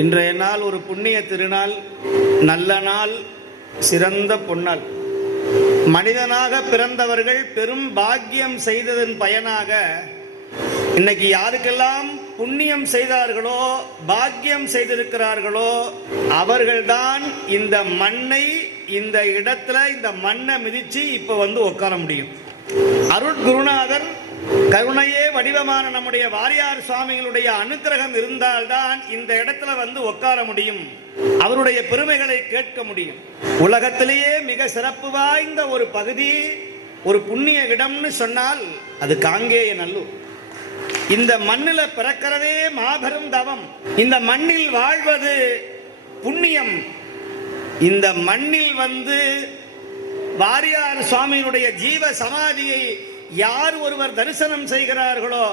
இன்றைய நாள் ஒரு புண்ணிய திருநாள், நல்ல நாள், சிறந்த பொன்னாள். மனிதனாக பிறந்தவர்கள் பெரும் பாக்கியம் செய்ததன் பயனாக இன்னைக்கு யாருக்கெல்லாம் புண்ணியம் செய்தார்களோ, பாக்கியம் செய்திருக்கிறார்களோ, அவர்கள்தான் இந்த மண்ணை, இந்த இடத்துல இந்த மண்ணை மிதிச்சு இப்ப உட்கார முடியும். அருட்குருநாதர் கருணையே வடிவமான நம்முடைய வாரியார் சுவாமிகளுடைய அனுக்கிரகம் இருந்தால்தான் இந்த இடத்துல உட்கார முடியும், அவருடைய பெருமைகளை கேட்க முடியும். உலகத்திலேயே மிக சிறப்பு வாய்ந்த ஒரு பகுதி, ஒரு புண்ணிய இடம்னு சொன்னால் அது காங்கேயநல்லூர். இந்த மண்ணில் பிறக்கிறதே மாபெரும் தவம், இந்த மண்ணில் வாழ்வது புண்ணியம். இந்த மண்ணில் வாரியார் சுவாமியினுடைய ஜீவ சமாதியை யார் ஒருவர் தரிசனம் செய்கிறார்களோ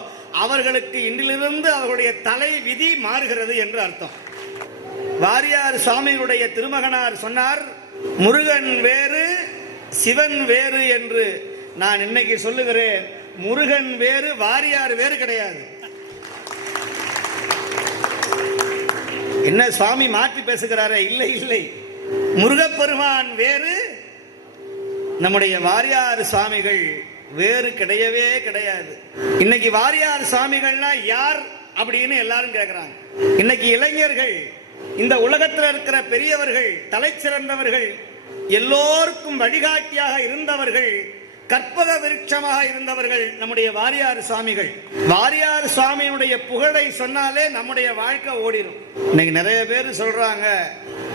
அவர்களுக்கு இன்றிலிருந்து அவர்களுடைய தலை விதி மாறுகிறது என்று அர்த்தம். வாரியார் சுவாமியுடைய திருமகனார் சொன்னார், முருகன் வேறு சிவன் வேறு என்று. நான் இன்னைக்கு சொல்லுகிறேன், முருகன் வேறு வாரியார் வேறு கிடையாது. என்ன சுவாமி மாற்றி பேசுகிறாரே? இல்லை இல்லை, முருகப்பெருமான் வேறு, நம்முடைய வாரியார் சுவாமிகள் வேறு கிடையவே கிடையாது. இன்னைக்கு வாரியார் சுவாமிகள்னா யார் அப்படின்னு எல்லாரும் கேட்கிறாங்க. இன்னைக்கு இளைஞர்கள், இந்த உலகத்தில் இருக்கிற பெரியவர்கள், தலை சிறந்தவர்கள், எல்லோருக்கும் வழிகாட்டியாக இருந்தவர்கள், கற்பக விருட்சமாக இருந்தவர்கள் நம்முடைய வாரியார் சுவாமிகள். வாரியார் சுவாமியுடைய புகழை சொன்னாலே நம்முடைய வாழ்க்கை ஓடிடும். இன்னைக்கு நிறைய பேர் சொல்றாங்க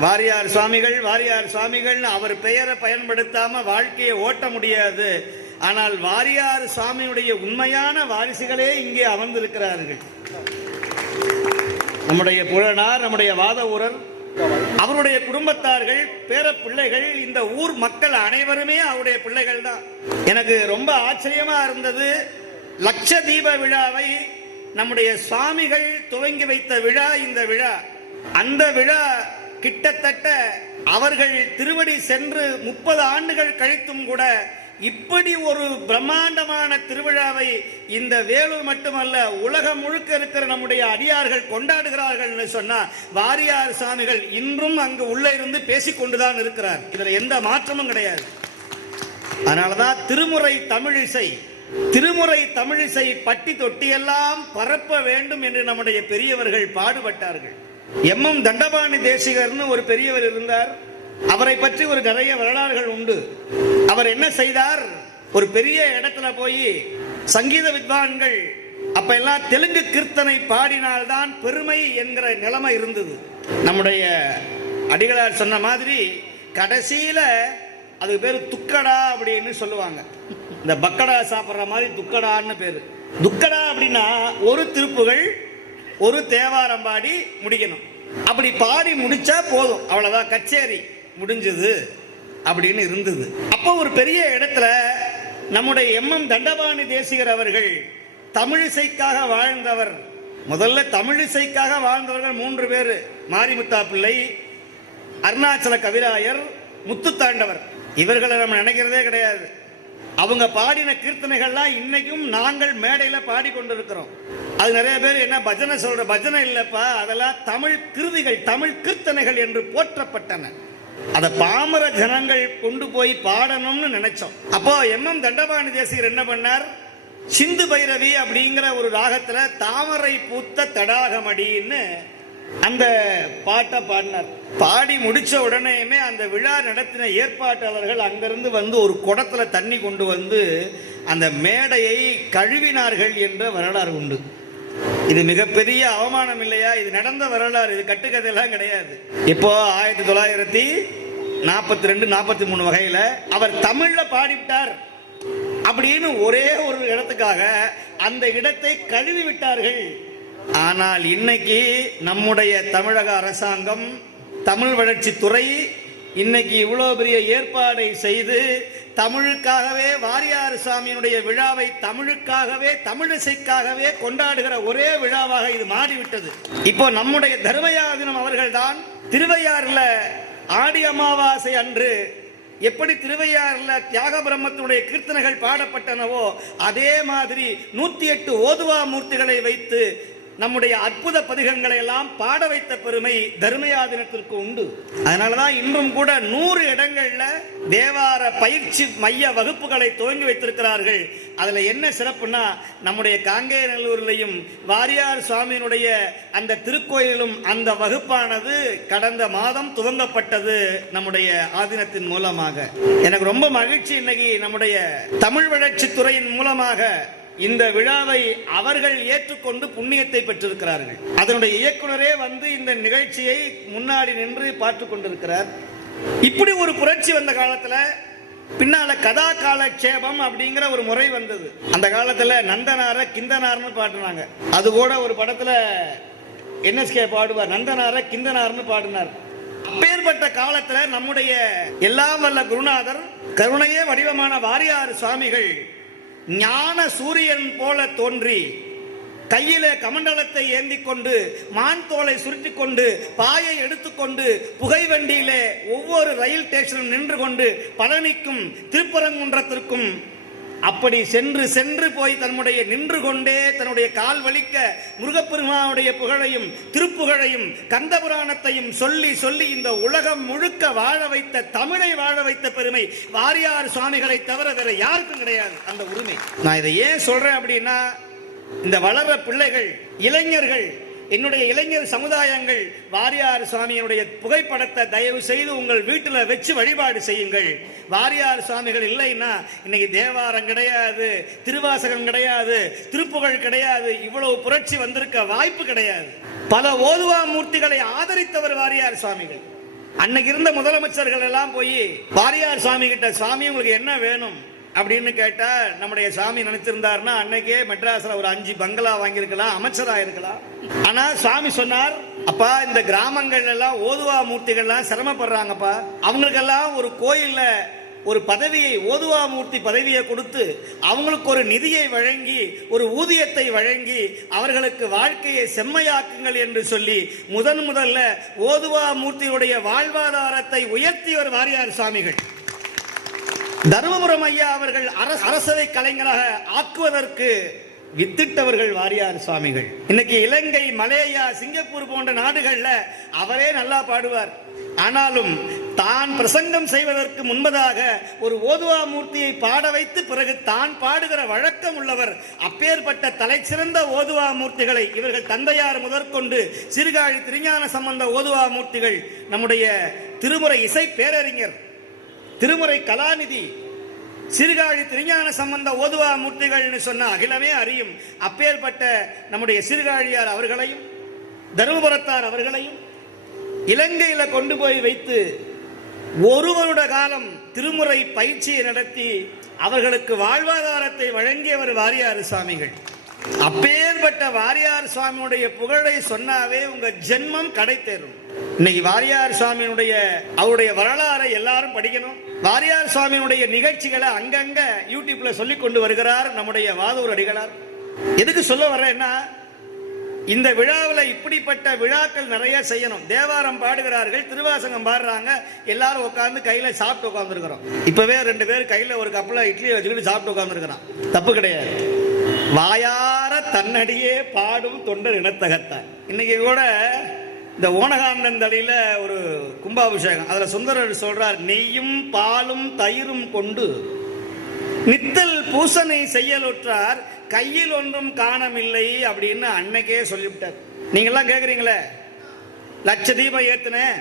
வாரியார் சுவாமிகள் வாரியார் சுவாமிகள், அவர் பெயரை பயன்படுத்தாம வாழ்க்கையை ஓட்ட முடியாது. ஆனால் வாரியார் சுவாமியுடைய உண்மையான வாரிசுகளே இங்கே அமர்ந்திருக்கிறார்கள். நம்முடைய புலனார், நம்முடைய வாத ஊரர், அவருடைய குடும்பத்தார்கள், பேர பிள்ளைகள், இந்த ஊர் மக்கள் அனைவருமே அவருடைய பிள்ளைகள் தான். எனக்கு ரொம்ப ஆச்சரியமா இருந்தது, லட்சதீப விழாவை நம்முடைய சுவாமிகள் துவங்கி வைத்த விழா இந்த விழா. அந்த விழா கிட்டத்தட்ட அவர்கள் திருவடி சென்று 30 ஆண்டுகள் கழித்தும் கூட இப்படி ஒரு பிரம்மாண்டமான திருவிழாவை இந்த வேலூர் மட்டுமல்ல உலகம் முழுக்க இருக்கிற நம்முடைய அடியார்கள் கொண்டாடுகிறார்கள் சொன்னா, வாரியார் சாமிகள் இன்றும் அங்கு உள்ள இருந்து பேசிக்கொண்டுதான் இருக்கிறார். இதுல எந்த மாற்றமும் கிடையாது. அதனாலதான் திருமுறை தமிழிசை பட்டி தொட்டியெல்லாம் பரப்ப வேண்டும் என்று நம்முடைய பெரியவர்கள் பாடுபட்டார்கள். எம் தண்டபாணி தேசிகர்னு ஒரு பெரியவர் இருந்தார். அவரை பற்றி ஒரு நிறைய வரலாறுகள் உண்டு. அவர் என்ன செய்தார், ஒரு பெரிய இடத்துல போய் சங்கீத வித்வான்கள் அப்ப எல்லாம் தெலுங்கு கீர்த்தனை பாடினால்தான் பெருமை என்கிற நிலைமை இருந்தது. நம்முடைய அடிகளார் சொன்ன மாதிரி கடைசியில அது பேரு துக்கடா அப்படின்னு சொல்லுவாங்க. இந்த பக்கடா சாப்பிட்ற மாதிரி துக்கடான்னு பேரு. துக்கடா அப்படின்னா ஒரு திருப்புகள், ஒரு தேவாரம் பாடி முடிக்கணும். அப்படி பாடி முடிச்சா போதும், அவ்வளவுதான், கச்சேரி முடிஞ்சது அப்படின்னு இருந்தது. அப்போ ஒரு பெரிய இடத்துல நம்முடைய எம் தண்டபாணி தேசிகர் அவர்கள் தமிழிசைக்காக வாழ்ந்தவர். முதல்ல தமிழிசைக்காக வாழ்ந்தவர்கள் 3 பேர், மாரிமுத்தா பிள்ளை, அருணாச்சல கவிராயர், முத்துத்தாண்டவர். இவர்களை நம்ம நினைக்கிறதே கிடையாது. அவங்க பாடின கீர்த்தனைகள்லாம் இன்னைக்கும் நாங்கள் மேடையில பாடிக்கொண்டிருக்கிறோம். அது நிறைய பேர் என்ன பஜனை சொல்ற, பஜனை இல்லப்பா, அதெல்லாம் தமிழ் கிருதிகள், தமிழ் கீர்த்தனைகள் என்று போற்றப்பட்டன. அத பாமர ஜனங்கள் கொண்டு போய் பாடணும்னு நினைச்சோம். அப்போ எம் தண்டபாணி தேசிகர் என்ன பண்ணார், சிந்து பைரவி அப்படிங்கிற ஒரு ராகத்துல தாமரை பூத்த தடாகமடின்னு அந்த பாட்டை பாடினார். பாடி முடிச்ச உடனேயுமே அந்த விழா நடத்தின ஏற்பாட்டாளர்கள் அங்கிருந்து ஒரு குடத்துல தண்ணி கொண்டு அந்த மேடையை கழுவினார்கள் என்ற வரலாறு உண்டு. இது மிகப்பெரிய அவமானம் இல்லையா? இது நடந்த வரலாறு, இது கட்டுக்கதையெல்லாம் கிடையாது. இப்போ 1942-43 வகையில அவர் தமிழ்ல பாடிவிட்டார் அப்படின்னு ஒரே ஒரு இடத்துக்காக அந்த இடத்தை கழுவி விட்டார்கள். ஆனால் இன்னைக்கு நம்முடைய தமிழக அரசாங்கம், தமிழ் வளர்ச்சி துறை இன்னைக்கு இவ்வளவு பெரிய ஏற்பாடை செய்து தமிழுக்காகவே வாரியார் சாமியினுடைய விழாவை தமிழுக்காகவே, தமிழிசைக்காகவே கொண்டாடுகிற ஒரே விழாவாக இது மாறிவிட்டது. இப்போ நம்முடைய தர்மயாதினம் அவர்கள் தான் திருவையாறுல ஆடி அமாவாசை அன்று எப்படி திருவையாறுல தியாக பிரம்மத்தினுடைய கீர்த்தனைகள் பாடப்பட்டனவோ அதே மாதிரி 108 ஓதுவா மூர்த்திகளை வைத்து நம்முடைய அற்புத பதிகங்களை எல்லாம் பாட வைத்த பெருமை தர்மயாதனத்திற்கு உண்டு. அதனாலதான் இன்றும் கூட 100 இடங்கள்ல தேவார பயிற்சி மைய வகுப்புகளை துவங்கி வைத்திருக்கிறார்கள். அதுல என்ன சிறப்புனா, நம்முடைய காங்கேயநல்லூரிலையும் வாரியார் சுவாமியினுடைய அந்த திருக்கோயிலும் அந்த வகுப்பானது கடந்த மாதம் துவங்கப்பட்டது நம்முடைய ஆதீனத்தின் மூலமாக. எனக்கு ரொம்ப மகிழ்ச்சி, இன்னைக்கு நம்முடைய தமிழ் வளர்ச்சி துறையின் மூலமாக இந்த விழாவை அவர்கள் ஏற்றுக்கொண்டு புண்ணியத்தை பெற்றிருக்கிறார்கள். அதனுடைய இயக்குனரே வந்து இந்த நிகழ்ச்சியை முன்னாடி நின்று பார்த்து கொண்டிருக்கிறார். இப்படி ஒரு புரட்சி வந்த காலத்துல பின்னால கதா காலட்சேபம் அப்படிங்கிற ஒரு முறை வந்தது. அந்த காலத்துல நந்தனார கிந்தனார்னு பாடுனாங்க. அது கூட ஒரு படத்துல NSK பாடுவார், நந்தனார கிந்தனார்னு பாடினார். அப்பேற்பட்ட காலத்துல நம்முடைய எல்லாம் வல்ல குருநாதர் கருணையே வடிவமான வாரியார் சுவாமிகள் ஞான சூரியன் போல தோன்றி கையில கமண்டலத்தை ஏந்தி கொண்டு மான் தோலை சுருட்டி கொண்டு பாயை எடுத்துக்கொண்டு புகை வண்டியிலே ஒவ்வொரு ரயில் ஸ்டேஷனும் நின்று கொண்டு பழனிக்கும் திருப்பரங்குன்றத்திற்கும் அப்படி சென்று சென்று போய் தன்னுடைய நின்று கொண்டே தன்னுடைய கால் வலிக்க முருகப்பெருமானுடைய புகழையும் திருப்புகழையும் கந்தபுராணத்தையும் சொல்லி சொல்லி இந்த உலகம் முழுக்க வாழ வைத்த, தமிழை வாழ வைத்த பெருமை வாரியார் சுவாமிகளை தவிர வேற யாருக்கும் கிடையாது அந்த உரிமை. நான் இதை ஏன் சொல்றேன் அப்படின்னா, இந்த வளர்ற பிள்ளைகள், இளைஞர்கள், என்னுடைய இளைஞர் சமுதாயங்கள் வாரியார் சுவாமியினுடைய புகைப்படத்தை தயவு செய்து உங்கள் வீட்டில் வச்சு வழிபாடு செய்யுங்கள். வாரியார் சுவாமிகள் இல்லைன்னா இன்னைக்கு தேவாரம் கிடையாது, திருவாசகம் கிடையாது, திருப்புகழ் கிடையாது, இவ்வளவு புரட்சி வந்திருக்க வாய்ப்பு கிடையாது. பல ஓதுவா மூர்த்திகளை ஆதரித்தவர் வாரியார் சுவாமிகள். அன்னைக்கு இருந்த முதலமைச்சர்கள் எல்லாம் போய் வாரியார் சுவாமி கிட்ட, சுவாமி உங்களுக்கு என்ன வேணும் அப்படின்னு கேட்டா, நம்முடைய சாமி நினைச்சிருந்தாருன்னா அன்னைக்கே மெட்ராஸ்ல ஒரு 5 பங்களா வாங்கியிருக்கலாம், அமைச்சரா இருக்கலாம். ஆனா சுவாமி சொன்னார், அப்பா இந்த கிராமங்கள் எல்லாம் ஓதுவா மூர்த்திகள்லாம் சிரமப்படுறாங்கப்பா, அவங்களுக்கெல்லாம் ஒரு கோயில்ல ஒரு பதவியை, ஓதுவா மூர்த்தி பதவியை கொடுத்து அவங்களுக்கு ஒரு நிதியை வழங்கி ஒரு ஊதியத்தை வழங்கி அவர்களுக்கு வாழ்க்கையை செம்மையாக்குங்கள் என்று சொல்லி முதல்ல ஓதுவா மூர்த்தியுடைய வாழ்வாதாரத்தை உயர்த்தியவர் வாரியார் சுவாமிகள். தருமபுரம் ஐயா அவர்கள் அரசவை கலைஞராக ஆக்குவதற்கு வித்திட்டவர்கள் வாரியார் சுவாமிகள். இன்னைக்கு இலங்கை, மலேயா, சிங்கப்பூர் போன்ற நாடுகள்ல அவரே நல்லா பாடுவார். ஆனாலும் தான் பிரசங்கம் செய்வதற்கு முன்பதாக ஒரு ஓதுவா மூர்த்தியை பாட வைத்து பிறகு தான் பாடுகிற வழக்கம் உள்ளவர். அப்பேற்பட்ட தலைச்சிறந்த ஓதுவா மூர்த்திகளை இவர்கள் தந்தையார் முதற்கொண்டு சீர்காழி திருஞான சம்பந்த ஓதுவா மூர்த்திகள், நம்முடைய திருமுறை இசை பேரறிஞர், திருமுறை கலாநிதி, சீர்காழி திருஞான சம்பந்த ஓதுவா மூர்த்திகள் சொன்ன அகிலமே அறியும். அப்பேற்பட்ட நம்முடைய சீர்காழியார் அவர்களையும் தருமபுரத்தார் அவர்களையும் இலங்கையில கொண்டு போய் வைத்து ஒரு வருட காலம் திருமுறை பயிற்சியை நடத்தி அவர்களுக்கு வாழ்வாதாரத்தை வழங்கியவர் வாரியார் சுவாமிகள். அப்பேற்பட்ட வாரியார் சுவாமியுடைய புகழை சொன்னாவே உங்க ஜென்மம் கடை தேரும். இன்னைக்கு வாரியார் சுவாமியினுடைய அவருடைய வரலாறை எல்லாரும் படிக்கணும். வாரியார் சுவாமியினுடைய நிகழ்ச்சிகளை அங்கங்க யூடியூப்ல சொல்லிக் கொண்டு வருகிறார் நம்முடைய வாதூர் அடிகளார். எதுக்கு சொல்ல வர்றேன்னா, இந்த விழாவில் இப்படிப்பட்ட விழாக்கள் நிறைய செய்யணும். தேவாரம் பாடுகிறார்கள், திருவாசகம் பாடுறாங்க, எல்லாரும் உட்கார்ந்து கையில சாப்பிட்டு உட்கார்ந்துருக்கிறோம். இப்பவே 2 பேர் கையில ஒரு கப்பல இட்லி வச்சுக்கிட்டு சாப்பிட்டு உட்கார்ந்துருக்கிறான். தப்பு கிடையாது. வாயார தன்னடியே பாடும் தொண்டர் இனத்தகத்தான். இன்னைக்கு கூட இந்த ஓனகாந்தன் தலையில ஒரு கும்பாபிஷேகம், அதுல சுந்தரர் சொல்றார், நெய்யும் பாலும் தயிரும் கொண்டு நித்தல் பூசனை செய்யலுற்றார் கையில் ஒன்றும் காணமில்லை அப்படின்னு அன்னைக்கே சொல்லிவிட்டார். நீங்கெல்லாம் கேக்குறீங்களே, லட்ச தீபம் ஏற்றினேன்,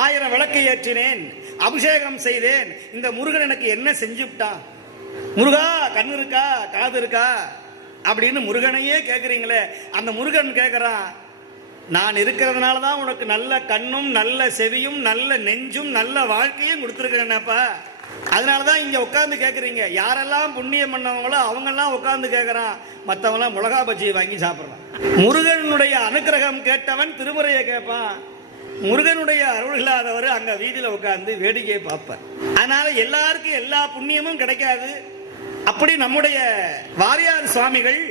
1000 விளக்கு ஏற்றினேன், அபிஷேகம் செய்தேன், இந்த முருகன் எனக்கு என்ன செஞ்சுவிட்டான், முருகா கண்ணு இருக்கா காது இருக்கா அப்படின்னு முருகனையே கேக்குறீங்களே. அந்த முருகன் கேட்கிறான், நான் இருக்கிறதுனால தான் உனக்கு நல்ல கண்ணும் நல்ல செவியும் நல்ல நெஞ்சும் நல்ல வாழ்க்கையும் கொடுத்துருக்கிறேன்னப்பா. அதனாலதான் இங்க உட்கார்ந்து கேட்கறீங்க. யாரெல்லாம் புண்ணியம் பண்ணவங்களோ அவங்கெல்லாம் உட்கார்ந்து கேட்கறான், மற்றவங்களாம் மிளகா பஜ்ஜியை வாங்கி சாப்பிடறான். முருகனுடைய அனுக்கிரகம் கேட்டவன் திருமுறையை கேட்பான், முருகனுடைய அருள் இல்லாதவர் அங்க வீதியில உட்கார்ந்து வேடிக்கையை பார்ப்பார். அதனால எல்லாருக்கும் எல்லா புண்ணியமும் கிடைக்காது. அப்படி நம்முடைய வாரியார் சுவாமிகள்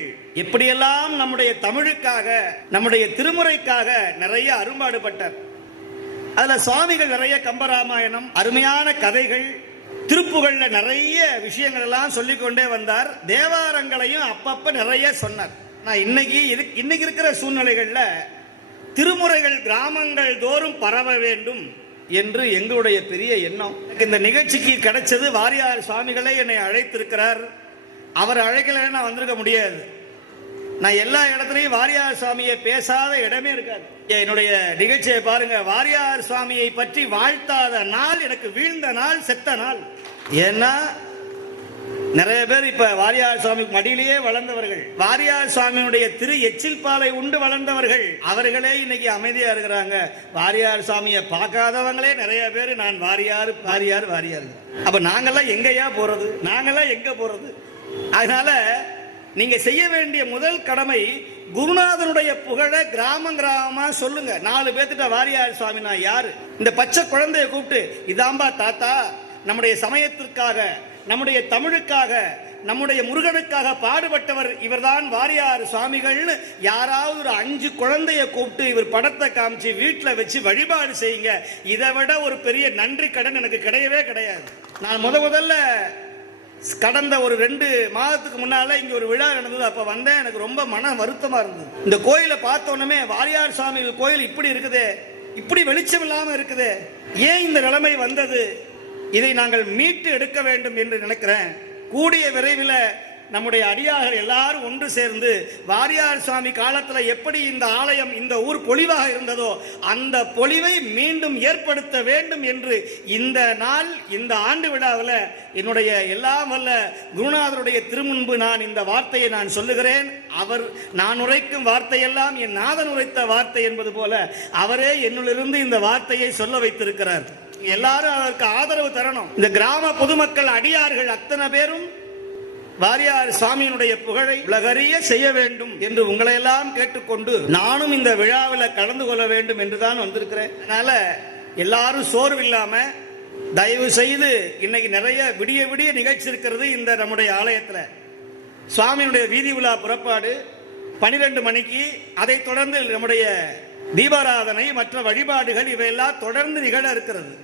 எப்படியெல்லாம் நம்முடைய தமிழுக்காக நம்முடைய திருமுறைக்காக நிறைய அரும்பாடுபட்டார். அதுல சுவாமிகள் நிறைய கம்பராமாயணம், அருமையான கதைகள், திருப்புகள்ல நிறைய விஷயங்கள் எல்லாம் சொல்லிக்கொண்டே வந்தார். தேவாரங்களையும் அப்பப்ப நிறைய சொன்னார். நான் இன்னைக்கு இருக்கிற சூழ்நிலைகள்ல திருமுறைகள் கிராமங்கள் தோறும் பரவ வேண்டும் என்று எங்களுடைய பெரிய எண்ணம். இந்த நிகழ்ச்சிக்கு கிடைச்சது வாரியார் சுவாமிகளே என்னை அழைத்திருக்கிறார். அவர் அழைக்கலைன்னு நான் வந்திருக்க முடியாது. நான் எல்லா இடத்துலையும் வாரியார் சுவாமியை பேசாத இடமே இருக்காது. என்னுடைய நிகழ்ச்சியை பாருங்க, வாரியார் சுவாமியை பற்றி வாழ்த்தாத நாள் எனக்கு வீழ்ந்த நாள், செத்த நாள். ஏன்னா நிறைய பேர் இப்ப வாரியார் சுவாமி மடியிலேயே வளர்ந்தவர்கள், வாரியார் சுவாமியுடைய திரு எச்சில் பாலை உண்டு வளர்ந்தவர்கள், அவர்களே இன்னைக்கு அமைதியா இருக்கிறாங்க. வாரியார் சுவாமியை பார்க்காதவங்களே நிறைய பேர் நான் வாரியார் வாரியார் வாரியார். அப்ப நாங்கெல்லாம் எங்கயா போறது, நாங்கெல்லாம் எங்க போறது? அதனால நீங்க செய்ய வேண்டிய முதல் கடமை, குருநாதனுடைய புகழ கிராமமா சொல்லுங்க. 4 பேர்த்திட்ட வாரியார் சுவாமி நான் யாரு, இந்த பச்சை குழந்தைய கூப்பிட்டு இதாம்பா தாத்தா, நம்முடைய சமயத்திற்காக, நம்முடைய தமிழுக்காக, நம்முடைய முருகனுக்காக பாடுபட்டவர் இவர்தான் வாரியார் சுவாமிகள்னு யாராவது ஒரு 5 குழந்தைய கூப்பிட்டு இவர் படத்தை காமிச்சு வீட்டில் வச்சு வழிபாடு செய்யுங்க. இதை விட ஒரு பெரிய நன்றி கடன் எனக்கு கிடையவே கிடையாது. நான் முதல்ல கடந்த ஒரு 2 மாதத்துக்கு முன்னால இங்க ஒரு விழா நடந்தது. அப்ப வந்தேன், எனக்கு ரொம்ப மன வருத்தமா இருந்தது. இந்த கோயிலை பார்த்த உடனே வாரியார் சுவாமிகள் கோயில் இப்படி இருக்குதே, இப்படி வெளிச்சம் இல்லாம இருக்குதே, ஏன் இந்த நிலைமை வந்தது, இதை நாங்கள் மீட்டு எடுக்க வேண்டும் என்று நினைக்கிறேன். கூடிய விரைவில் நம்முடைய அடியார்கள் எல்லாரும் ஒன்று சேர்ந்து வாரியார் சுவாமி காலத்தில் எப்படி இந்த ஆலயம், இந்த ஊர் பொலிவாக இருந்ததோ அந்த பொலிவை மீண்டும் ஏற்படுத்த வேண்டும் என்று இந்த நாள், இந்த ஆண்டு விழாவில் என்னுடைய எல்லாம் வல்ல குருநாதருடைய திருமுன்பு நான் இந்த வார்த்தையை நான் சொல்லுகிறேன். அவர் நான் உரைக்கும் வார்த்தையெல்லாம் என் நாதன் உரைத்த வார்த்தை என்பது போல அவரே என்னிலிருந்து இந்த வார்த்தையை சொல்ல வைத்திருக்கிறார். எல்லாரும் அதற்கு ஆதரவு தரணும். இந்த கிராம பொதுமக்கள் அடியார்கள் அத்தனை பேரும் வாரியார் சுவாமியினுடைய புகழை உலகறிய செய்ய வேண்டும் என்று உங்களை எல்லாம் கேட்டுக்கொண்டு நானும் இந்த விழாவில் கலந்து கொள்ள வேண்டும் என்றுதான் வந்திருக்கிறேன். அதனால எல்லாரும் சோர்வு இல்லாம தயவு செய்து, இன்னைக்கு நிறைய விடிய விடிய நிகழ்ச்சி இருக்கிறது இந்த நம்முடைய ஆலயத்தில். சுவாமியினுடைய வீதி உலா புறப்பாடு 12 மணிக்கு, அதை தொடர்ந்து நம்முடைய தீபாராதனை, மற்ற வழிபாடுகள் இவையெல்லாம் தொடர்ந்து நிகழ இருக்கிறது.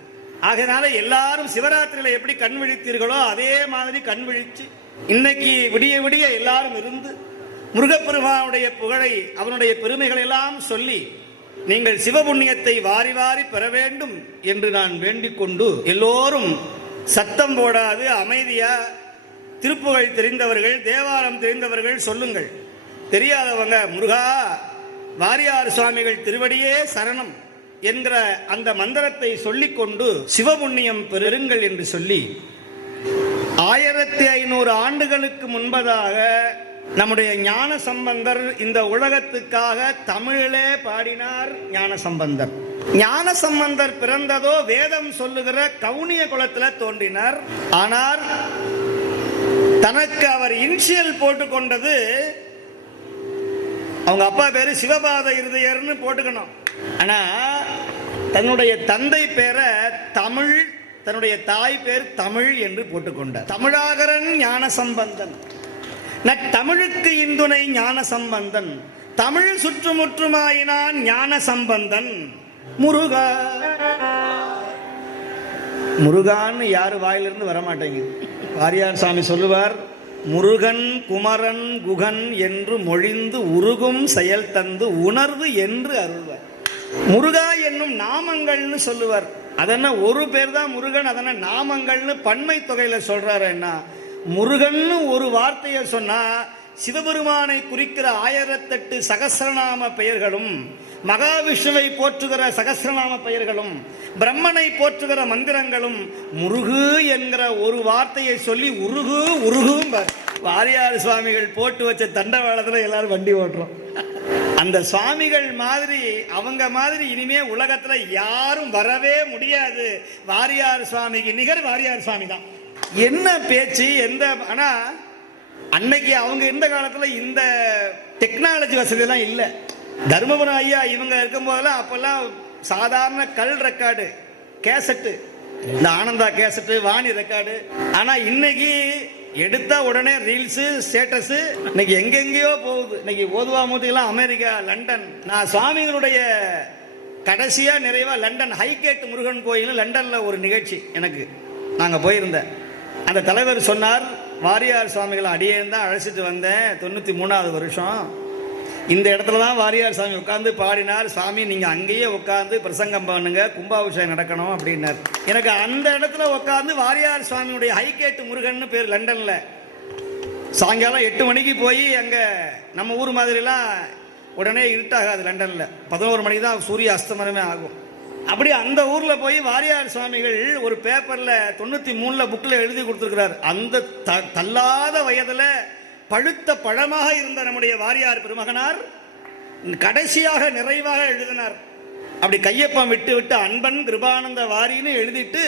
ஆகையினால எல்லாரும் சிவராத்திரியில எப்படி கண் விழித்தீர்களோ அதே மாதிரி கண் விழிச்சு இன்னைக்கு விடிய விடிய எல்லாரும் இருந்து முருகப்பெருமானுடைய புகழை, அவனுடைய பெருமைகள் எல்லாம் சொல்லி நீங்கள் சிவபுண்ணியத்தை வாரி வாரி பெற வேண்டும் என்று நான் வேண்டிக் கொண்டு, எல்லோரும் சத்தம் போடாது அமைதியா திருப்புகழ் தெரிந்தவர்கள், தேவாரம் தெரிந்தவர்கள் சொல்லுங்கள். தெரியாதவங்க முருகா வாரியார் சுவாமிகள் திருவடியே சரணம் என்கிற அந்த மந்திரத்தை சொல்லிக்கொண்டு சிவபுண்ணியம் பெறுங்கள் என்று சொல்லி, 1500 ஆண்டுகளுக்கு முன்பதாக நம்முடைய ஞான சம்பந்தர் இந்த உலகத்துக்காக தமிழிலே பாடினார். ஞான சம்பந்தர், ஞான சம்பந்தர் பிறந்ததோ வேதம் சொல்லுகிற கவுனிய குலத்தில் தோன்றினார். ஆனால் தனக்கு அவர் இனிஷியல் போட்டுக்கொண்டது, அவங்க அப்பா பேரு சிவபாத இருதயர்னு போட்டுக்கணும். ஆனா தன்னுடைய தந்தை பேரை தமிழ், தன்னுடைய தாய் பேர் தமிழ் என்று போட்டுக்கொண்டார். தமிழாகரன் ஞான சம்பந்தன், தமிழுக்கு இந்துணை ஞான சம்பந்தன், தமிழ் சுற்றுமுற்றுமாயினான் ஞான சம்பந்தன். முருகா முருகான்னு யாரு வாயிலிருந்து வரமாட்டேங்குது. வாரியார் சாமி சொல்லுவார், முருகன் குமரன் குகன் என்று மொழிந்து உருகும் செயல் தந்து உணர்வு என்று அருள்வார். முருகா என்னும் நாமங்கள்னு சொல்லுவார். அதென்ன ஒரு பேர் தான் முருகன், அதென்ன நாமங்கள்னு பன்மை தொகையில சொல்றாரு. என்ன முருகன்னு ஒரு வார்த்தையை சொன்னா சிவபெருமானை குறிக்கிற 1008 சகஸ்ரநாம பெயர்களும், மகாவிஷ்ணுவை போற்றுகிற சகஸ்ரநாம பெயர்களும், பிரம்மனை போற்றுகிற மந்திரங்களும் முருகு என்கிற ஒரு வார்த்தையை சொல்லி உருகு உருகும். வாரியார் சுவாமிகள் போட்டு வச்ச தண்டவாளத்துல எல்லாரும் வண்டி ஓட்டுறோம். அந்த சுவாமிகள் மாதிரி, அவங்க மாதிரி இனிமே உலகத்துல யாரும் வரவே முடியாது. வாரியார் சுவாமிக்கு நிகர் வாரியார் சுவாமி தான். என்ன பேச்சு, எந்த, ஆனா அன்னைக்கு அவங்க இருந்த காலத்துல இந்த டெக்னாலஜி வசதி எல்லாம் இல்ல. தர்மபுரம் ஐயா இவங்க இருக்கும் போதெல்லாம் அப்பெல்லாம் சாதாரண கல் ரெக்கார்டு, கேசட்டு, இந்த ஆனந்தா கேசட்டு, வாணி ரெக்கார்டு. ஆனா இன்னைக்கு எடுத்தா உடனே ரீல்ஸ், ஸ்டேட்டஸ், இன்னைக்கு எங்கெங்கயோ போகுது. இன்னைக்கு ஓதுவா மூர்த்திகளாம் அமெரிக்கா, லண்டன். நான் சுவாமிகளுடைய கடைசியா நிறைவா லண்டன் ஹைகேட் முருகன் கோயில் லண்டன்ல ஒரு நிகழ்ச்சி எனக்கு நாங்க போயிருந்தேன். அந்த தலைவர் சொன்னார், வாரியார் சுவாமிகளை அடியே தான் அழைச்சிட்டு வந்தேன் 93வது வருஷம். இந்த இடத்துல தான் வாரியார் சாமி உட்காந்து பாடினார். சாமி நீங்கள் அங்கேயே உட்காந்து பிரசங்கம் பண்ணுங்க, கும்பாபிஷேகம் நடக்கணும் அப்படின்னார். எனக்கு அந்த இடத்துல உட்காந்து வாரியார் சுவாமியுடைய ஹைகேட் முருகன் பேர் லண்டனில் சாயங்காலம் 8 மணிக்கு போய் அங்கே நம்ம ஊர் மாதிரிலாம் உடனே இருட்டாகாது. லண்டனில் 11 மணிக்கு தான் சூரிய அஸ்தமனமே ஆகும். அப்படி அந்த ஊரில் போய் வாரியார் சுவாமிகள் ஒரு பேப்பரில் 93 புக்கில் எழுதி கொடுத்துருக்கிறார். அந்த தள்ளாத வயதில் பழுத்த பழமாக இருந்த நம்முடைய வாரியார் பெருமகனார் கடைசியாக நிறைவாக எழுதினார். அப்படி கையப்பம் விட்டு விட்டு அன்பன் கிருபானந்த வாரின்னு எழுதிட்டு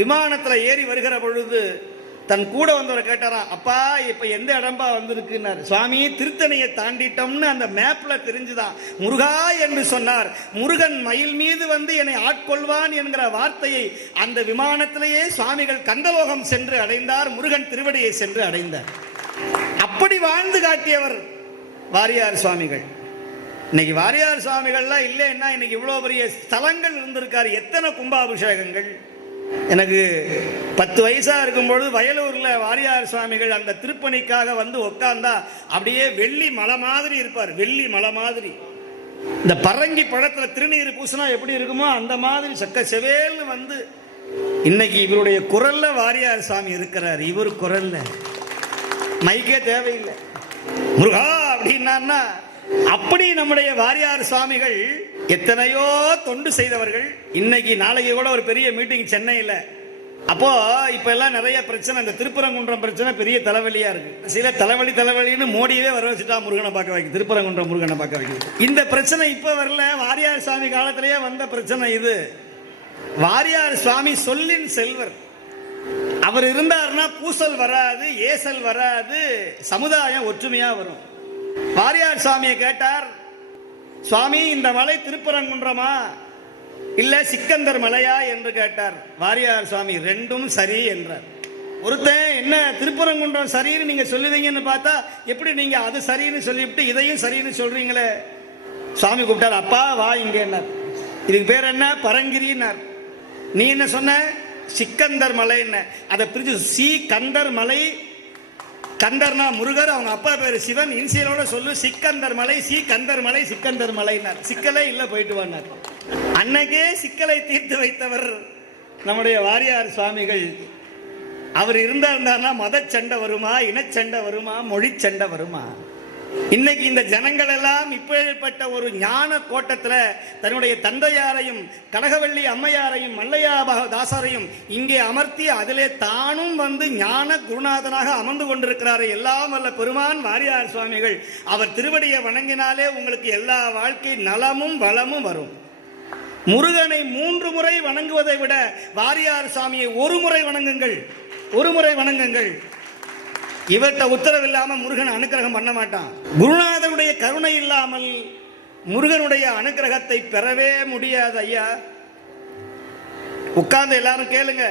விமானத்தில் ஏறி வருகிற பொழுது தன் கூட வந்தவரை கேட்டாராம், அப்பா இப்ப எந்த இடம்பா வந்திருக்குன்னார். சுவாமி திருத்தணியை தாண்டிட்டோம்னு அந்த மேப்ல தெரிஞ்சுதான். முருகா என்று சொன்னார். முருகன் மயில் மீது வந்து என்னை ஆட்கொள்வான் என்கிற வார்த்தையை அந்த விமானத்திலேயே சுவாமிகள் கந்தலோகம் சென்று அடைந்தார். முருகன் திருவடியை சென்று அடைந்தார். அப்படி வாழ்ந்து காட்டியவர் வாரியார் சுவாமிகள். இன்னைக்கு வாரியார் சுவாமிகள்லாம் இல்லைன்னா இன்னைக்கு இவ்வளவு பெரிய ஸ்தலங்கள் இருந்திருக்காரு. எத்தனை கும்பாபிஷேகங்கள். எனக்கு 10 வயசா இருக்கும்பொழுது வயலூர்ல வாரியார் சுவாமிகள் அந்த திருப்பணிக்காக வந்து உட்கார்ந்தா அப்படியே வெள்ளி மலை மாதிரி இருப்பார். வெள்ளி மலை மாதிரி. இந்த பரங்கி பழத்துல திருநீர் பூசினா எப்படி இருக்குமோ அந்த மாதிரி சக்க செவேல்னு வந்து இன்னைக்கு இவருடைய குரல்ல வாரியார் சுவாமி இருக்கிறார். இவர் குரல்ல மைக்கே தேவையில்லை. முருகா அப்படின்னா அப்படி நம்முடைய வாரியார் சுவாமிகள் எத்தனையோ தொண்டு செய்தவர்கள். இன்னைக்கு நாளைக்கு கூட ஒரு பெரிய மீட்டிங் சென்னையில். அப்போ இப்ப எல்லாம் நிறைய பிரச்சனை. இந்த திருப்பரங்குன்றம் பிரச்சனை பெரிய தலைவலியா இருக்கு. சில தலைவலின்னு மோடியவே வர வச்சுட்டா முருகனை பார்க்க வைக்க, திருப்பரங்குன்றம் முருகனை பார்க்க வைக்க. இந்த பிரச்சனை இப்ப வரல, வாரியார் சுவாமி காலத்திலேயே வந்த பிரச்சனை இது. வாரியார் சுவாமி சொல்லின் செல்வர். அவர் இருந்தார்னா பூசல் வராது, ஏசல் வராது, சமுதாயம் ஒற்றுமையா வரும். வாரியார் சுவாமியை கேட்டார், சுவாமி இந்த மலை திருப்பரங்குன்றமா இல்ல சிக்கந்தர் மலையா என்று கேட்டார். வாரியார் சுவாமி ரெண்டும் சரி என்றார். ஒருத்தன் என்ன திருப்பரங்குன்றம் சரின்னு நீங்க சொல்லுவீங்கன்னு பார்த்தா எப்படி நீங்க அது சரின்னு சொல்லிவிட்டு இதையும் சரின்னு சொல்றீங்களே. சுவாமி கூப்பிட்டார், அப்பா வா இங்க. இதுக்கு பேர் என்ன? பரங்கிரின்னார். நீ என்ன சொன்ன? சிக்கந்தர் மலை. என்ன அதை பிரிச்சு சி கந்தர் மலை. கந்தர்னா முருகர், அவங்க அப்பா பேரு சிவன். இன்சியலோட சொல்லு சிக்கந்தர் மலை, சி கந்தர் மலை, சிக்கந்தர் மலைனார். சிக்கலே இல்ல, போயிட்டு வானார். அன்னைக்கே சிக்கலை தீர்த்து வைத்தவர் நம்முடைய வாரியார் சுவாமிகள். அவர் இருந்தார்னா மத சண்டை வருமா, இனச்சண்டை வருமா, மொழி சண்டை வருமா? இன்னைக்கு இந்த ஜனங்கள் எல்லாம் இப்பேற்பட்ட ஒரு ஞான கோட்டத்துல தன்னுடைய தந்தையாரையும் கனகவள்ளி அம்மையாரையும் மல்லையா தாசரையும் இங்கே அமர்த்தி அதிலே தானும் வந்து ஞான குருநாதனாக அமர்ந்து கொண்டிருக்கிறார். எல்லாம் வல்ல பெருமான் வாரியார் சுவாமிகள். அவர் திருவடியை வணங்கினாலே உங்களுக்கு எல்லா வாழ்க்கை நலமும் வளமும் வரும். முருகனை 3 முறை வணங்குவதை விட வாரியார் சுவாமியை ஒரு முறை வணங்குங்கள். ஒரு முறை வணங்குங்கள். இவர்கிட்ட உத்தரவு இல்லாம முருகன் அனுக்கிரகம் பண்ண மாட்டான். குருநாதனுடைய கருணை இல்லாமல் முருகனுடைய அனுக்கிரகத்தை பெறவே முடியாது. ஐயா உட்கார்ந்து எல்லாரும் கேளுங்க.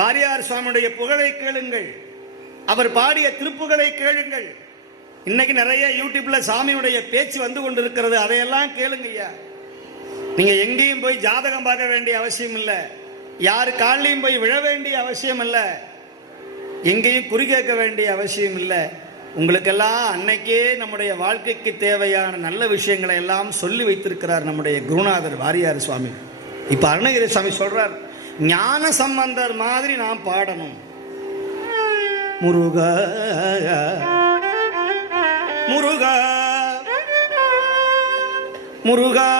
வாரியார் சுவாமியுடைய புகழை கேளுங்கள். அவர் பாடிய திருப்புகளை கேளுங்கள். இன்னைக்கு நிறைய யூடியூப்ல சாமியுடைய பேச்சு வந்து கொண்டிருக்கிறது. அதையெல்லாம் கேளுங்க ஐயா. நீங்க எங்கேயும் போய் ஜாதகம் பார்க்க வேண்டிய அவசியம் இல்லை. யாரு காலையும் போய் விழ வேண்டிய அவசியம் இல்லை. எங்கேயும் குறி கேட்க வேண்டிய அவசியம் இல்லை. உங்களுக்கெல்லாம் அன்னைக்கே நம்முடைய வாழ்க்கைக்கு தேவையான நல்ல விஷயங்களை எல்லாம் சொல்லி வைத்திருக்கிறார் நம்முடைய குருநாதர் வாரியார் சுவாமி. இப்ப அருணகிரி சுவாமி சொல்றார், ஞான சம்பந்தர் மாதிரி நாம் பாடணும். முருகா முருகா முருகா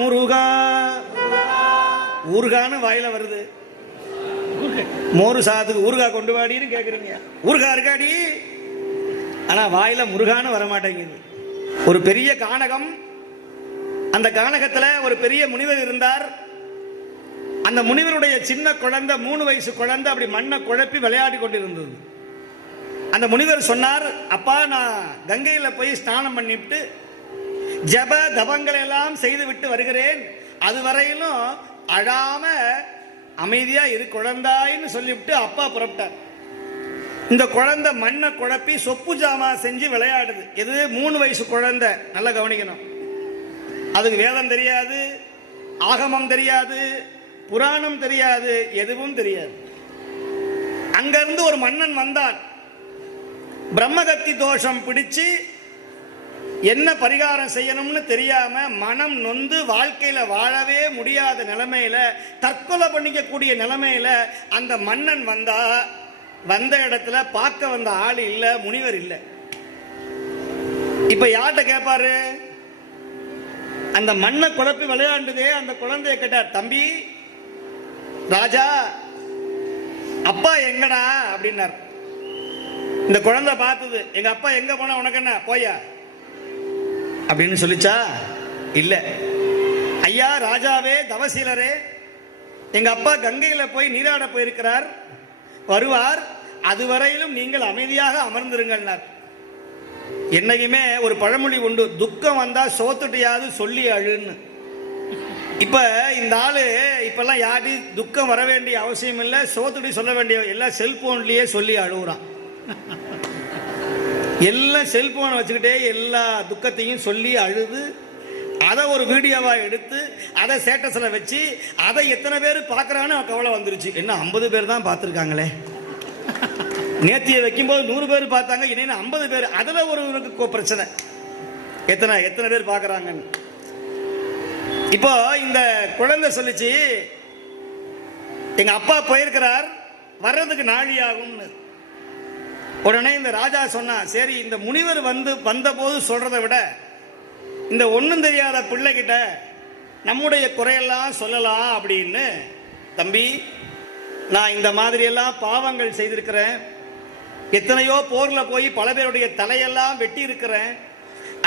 முருகா. ஊர்கான்னு வாயில வருது. மோரு சாதத்துக்கு ஊர்கா கொண்டு வாடின்னு கேக்குறீங்க. ஊர்கா இருக்காடி, ஆனா வாயில முருகான்னு வரமாட்டேங்குது. ஒரு பெரிய கானகம். அந்த கானகத்துல ஒரு பெரிய முனிவர் இருந்தார். அந்த முனிவருடைய சின்ன குழந்தை, 3 வயசு குழந்தை, அப்படி மண்ணை குழப்பி விளையாடி கொண்டிருந்தது. அந்த முனிவர் சொன்னார், அப்பா நான் கங்கையில போய் ஸ்நானம் பண்ணிவிட்டு ஜப தபங்களை எல்லாம் செய்து விட்டு வருகிறேன். அது வரையிலும் அழாம அமைதியா இரு குழந்தாயின்னு சொல்லிவிட்டு அப்பா புறப்பட்டார். இந்த குழந்தை மண்ணை குழப்பி சொப்பு ஜாமா செஞ்சு விளையாடுது. இது 3 வயசு குழந்தை. நல்லா கவனிக்கணும். அதுக்கு வேதம் தெரியாது, ஆகமம் தெரியாது, புராணம் தெரியாது, எதுவும் தெரியாது. அங்கிருந்து ஒரு மன்னன் வந்தான். பிரம்மகத்தி தோஷம் பிடிச்சு என்ன பரிகாரம் செய்யணும்னு தெரியாம மனம் நொந்து வாழ்க்கையில வாழவே முடியாத நிலைமையில தற்கொலை பண்ணிக்கக்கூடிய நிலைமையில அந்த மன்னன் வந்த இடத்துல பார்க்க வந்த ஆள் இல்ல, முனிவர் இல்ல. இப்ப யார்கிட்ட கேட்பாரு? அந்த மண்ணை குழப்பி விளையாண்டுதே அந்த குழந்தைய கேட்டார், தம்பி ராஜா அப்பா எங்கடா அப்படின்னார். இந்த குழந்தை பார்த்தது, எங்க அப்பா எங்க போனா உனக்கு என்ன, போயா அப்படின்னு சொல்லிச்சா? இல்ல. ஐயா ராஜாவே தவசீலரே, எங்க அப்பா கங்கையில போய் நீராட போயிருக்கிறார், வருவார், அதுவரையிலும் நீங்கள் அமைதியாக அமர்ந்திருங்கள். என்னைக்குமே ஒரு பழமொழி உண்டு, துக்கம் வந்தா சோத்துட்டையாவது சொல்லி அழுன்னு. இப்ப இந்த ஆளு இப்பெல்லாம் யாரு துக்கம் வர வேண்டிய அவசியம் இல்லை, சோத்துட்டி சொல்ல வேண்டிய எல்லாம் செல்போன்லயே சொல்லி அழுகுறான். எல்லாம் செல்போனை வச்சுக்கிட்டே எல்லா துக்கத்தையும் சொல்லி அழுது அதை ஒரு வீடியோவா எடுத்து அதை ஸ்டேட்டஸ்ல வச்சு அதை எத்தனை பேர் பார்க்கறான்னு கவலை வந்துருச்சு. என்ன 50 பேர் தான் பார்த்துருக்காங்களே, நேத்தியை வைக்கும்போது 100 பேர் பார்த்தாங்க, இன்னும் 50 பேர். அதுல ஒரு பிரச்சனை, எத்தனை பேர் பார்க்கறாங்கன்னு. இப்போ இந்த குழந்தை சொல்லிச்சு, எங்க அப்பா போயிருக்கிறார், வர்றதுக்கு நாழி ஆகும்னு. உடனே இந்த ராஜா சொன்னா, சரி இந்த முனிவர் வந்த போது சொல்றதை விட இந்த ஒன்றும் தெரியாத பிள்ளைகிட்ட நம்முடைய குறையெல்லாம் சொல்லலாம் அப்படின்னு. தம்பி, நான் இந்த மாதிரி எல்லாம் பாவங்கள் செய்திருக்கிறேன், எத்தனையோ போர்ல போய் பல பேருடைய தலையெல்லாம் வெட்டி இருக்கிறேன்,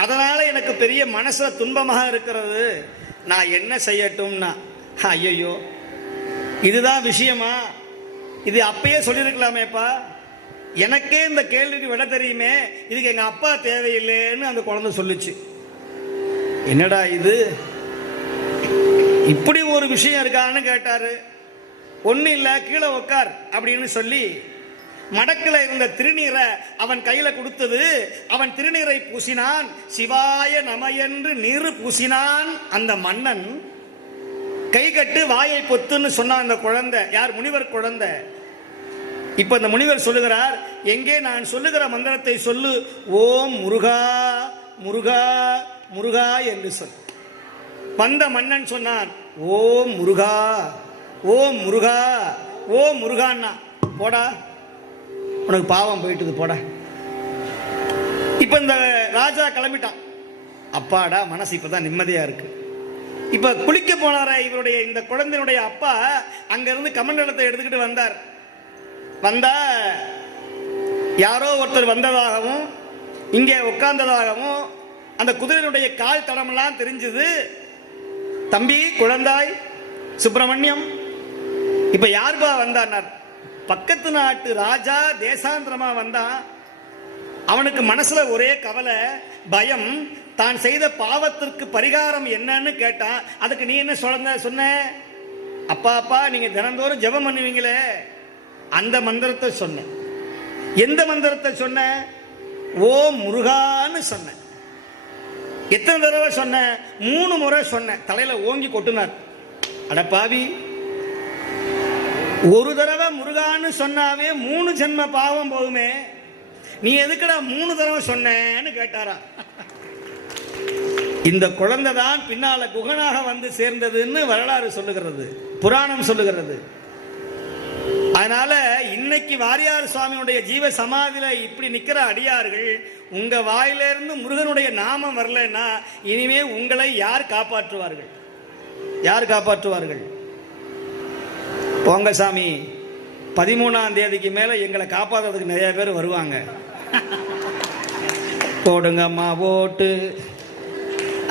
அதனால எனக்கு பெரிய மனசுல துன்பமாக இருக்கிறது, நான் என்ன செய்யட்டும்னா. ஐயோ இதுதான் விஷயமா, இது அப்பயே சொல்லியிருக்கலாமேப்பா, எனக்கே இந்த கேள்விக்கு விட தெரியுமே, இதுக்கு எங்க அப்பா தேவையில்லைன்னு அந்த குழந்தை சொல்லுச்சு. என்னடா இது, இப்படி ஒரு விஷயம் இருக்கான்னு கேட்டாரு. ஒண்ணு இல்ல, கீழே உட்கார் அப்படின்னு சொல்லி மடக்கில இருந்த திருநீரை அவன் கையில கொடுத்தது. அவன் திருநீரை பூசினான், சிவாய நம என்று நீர் பூசினான். அந்த மன்னன் கை கட்டு வாயை பொத்துன்னு சொன்னான். அந்த குழந்தை யார்? முனிவர் குழந்தை. இப்ப இந்த முனிவர் சொல்லுகிறார், எங்கே நான் சொல்லுகிற மந்திரத்தை சொல்லு, ஓம் முருகா முருகா முருகா என்று சொல். வந்த மன்னன் சொன்னான், ஓம் முருகா ஓம் முருகா ஓம் முருகான்னா. போடா, உனக்கு பாவம் போயிட்டு போடா. இப்ப இந்த ராஜா கிளம்பிட்டான். அப்பாடா, மனசு இப்பதான் நிம்மதியா இருக்கு. இப்ப குளிக்க போனார இவருடைய இந்த குழந்தையுடைய அப்பா அங்க இருந்து கமண்டலத்தை எடுத்துக்கிட்டு வந்தார். வந்தா யாரோ ஒருத்தர் வந்ததாகவும் இங்கே உட்கார்ந்ததாகவும் அந்த குதிரையினுடைய கால் தடமெல்லாம் தெரிஞ்சது. தம்பி குழந்தாய் சுப்பிரமணியம், இப்ப யாருப்பா வந்தார்? பக்கத்து நாட்டு ராஜா தேசாந்திரமா வந்தான். அவனுக்கு மனசுல ஒரே கவலை, பயம். தான் செய்த பாவத்திற்கு பரிகாரம் என்னன்னு கேட்டான். அதுக்கு நீ என்ன சொன்ன? அப்பா நீங்க தினந்தோறும் ஜெபம் பண்ணுவீங்களே, அந்த மந்திரத்தை சொன்ன. எந்த மந்திரத்தை சொன்ன? ஓம் முருகான்னு சொன்ன. எத்தனை தடவை சொன்ன? 3 முறை சொன்ன. தலையில ஓங்கி கொட்டினார். அடப்பாவி, ஒரு தடவை முருகான்னு சொன்னாவே 3 ஜென்ம பாவம் போகுமே, நீ எதுக்குடா 3 தடவை சொன்னேன்னு கேட்டாரா. இந்த குழந்தை தான் பின்னால குகனாக வந்து சேர்ந்ததுன்னு வரலாறு சொல்லுகிறது, புராணம் சொல்லுகிறது. அதனால இன்னைக்கு வாரியார் சுவாமியுடைய ஜீவ சமாதியில இப்படி நிக்கிற அடியார்கள், உங்க வாயிலிருந்து முருகனுடைய நாமம் வரலன்னா இனிமே உங்களை யார் காப்பாற்றுவார்கள்? யார் காப்பாற்றுவார்கள்? போங்க சாமி, 13ஆம் தேதிக்கு மேல எங்களை காப்பாற்றுறதுக்கு நிறைய பேர் வருவாங்க. போடுங்கம்மா ஓட்டு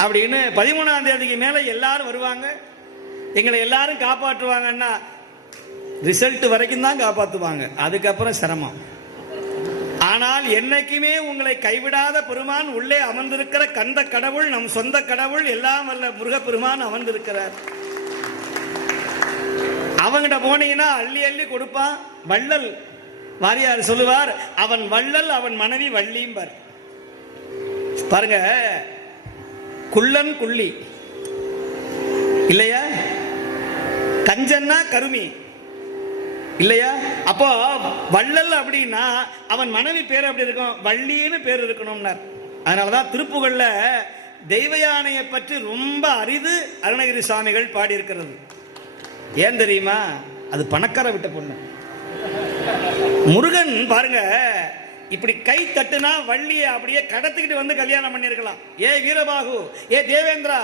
அப்படின்னு 13ஆம் தேதிக்கு மேல எல்லாரும் வருவாங்க. எங்களை எல்லாரும் காப்பாற்றுவாங்கன்னா ரிசல்ட் வரைக்கும் தான் காப்பாற்றுவாங்க, அதுக்கப்புறம் சிரமம். ஆனால் என்னைக்குமே உங்களை கைவிடாத பெருமான் உள்ளே அமர்ந்திருக்கிற கந்த கடவுள், நம் சொந்த கடவுள், எல்லாம் வல்ல முருகப்பெருமான் அமர்ந்திருக்கிறார். அவங்கிட்ட போனீங்கன்னா அள்ளி அள்ளி கொடுப்பான். வள்ளல் வாரியார் சொல்லுவார், அவன் வள்ளல், அவன் மனைவி வள்ளிம்பார். பாருங்க, குள்ளன் குள்ளி இல்லையா? கஞ்சன்னா கருமி, இல்லையா? அப்போ வள்ளல் அப்படின்னா அவன் மனைவி பேர் அப்படி இருக்கும், வள்ளின்னு பேர் இருக்கணும்னார். அதனாலதான் திருப்புகள்ல தெய்வ யானையை பற்றி ரொம்ப அரிது அருணகிரி சுவாமிகள் பாடியிருக்கிறது. ஏன் தெரியுமா? அது பணக்கார விட்ட பொண்ணு. முருகன் பாருங்க, இப்படி கை தட்டுனா வள்ளியை அப்படியே கடத்திக்கிட்டு வந்து கல்யாணம் பண்ணிருக்கலாம். ஏ வீரபாகு, ஏ தேவேந்திரா,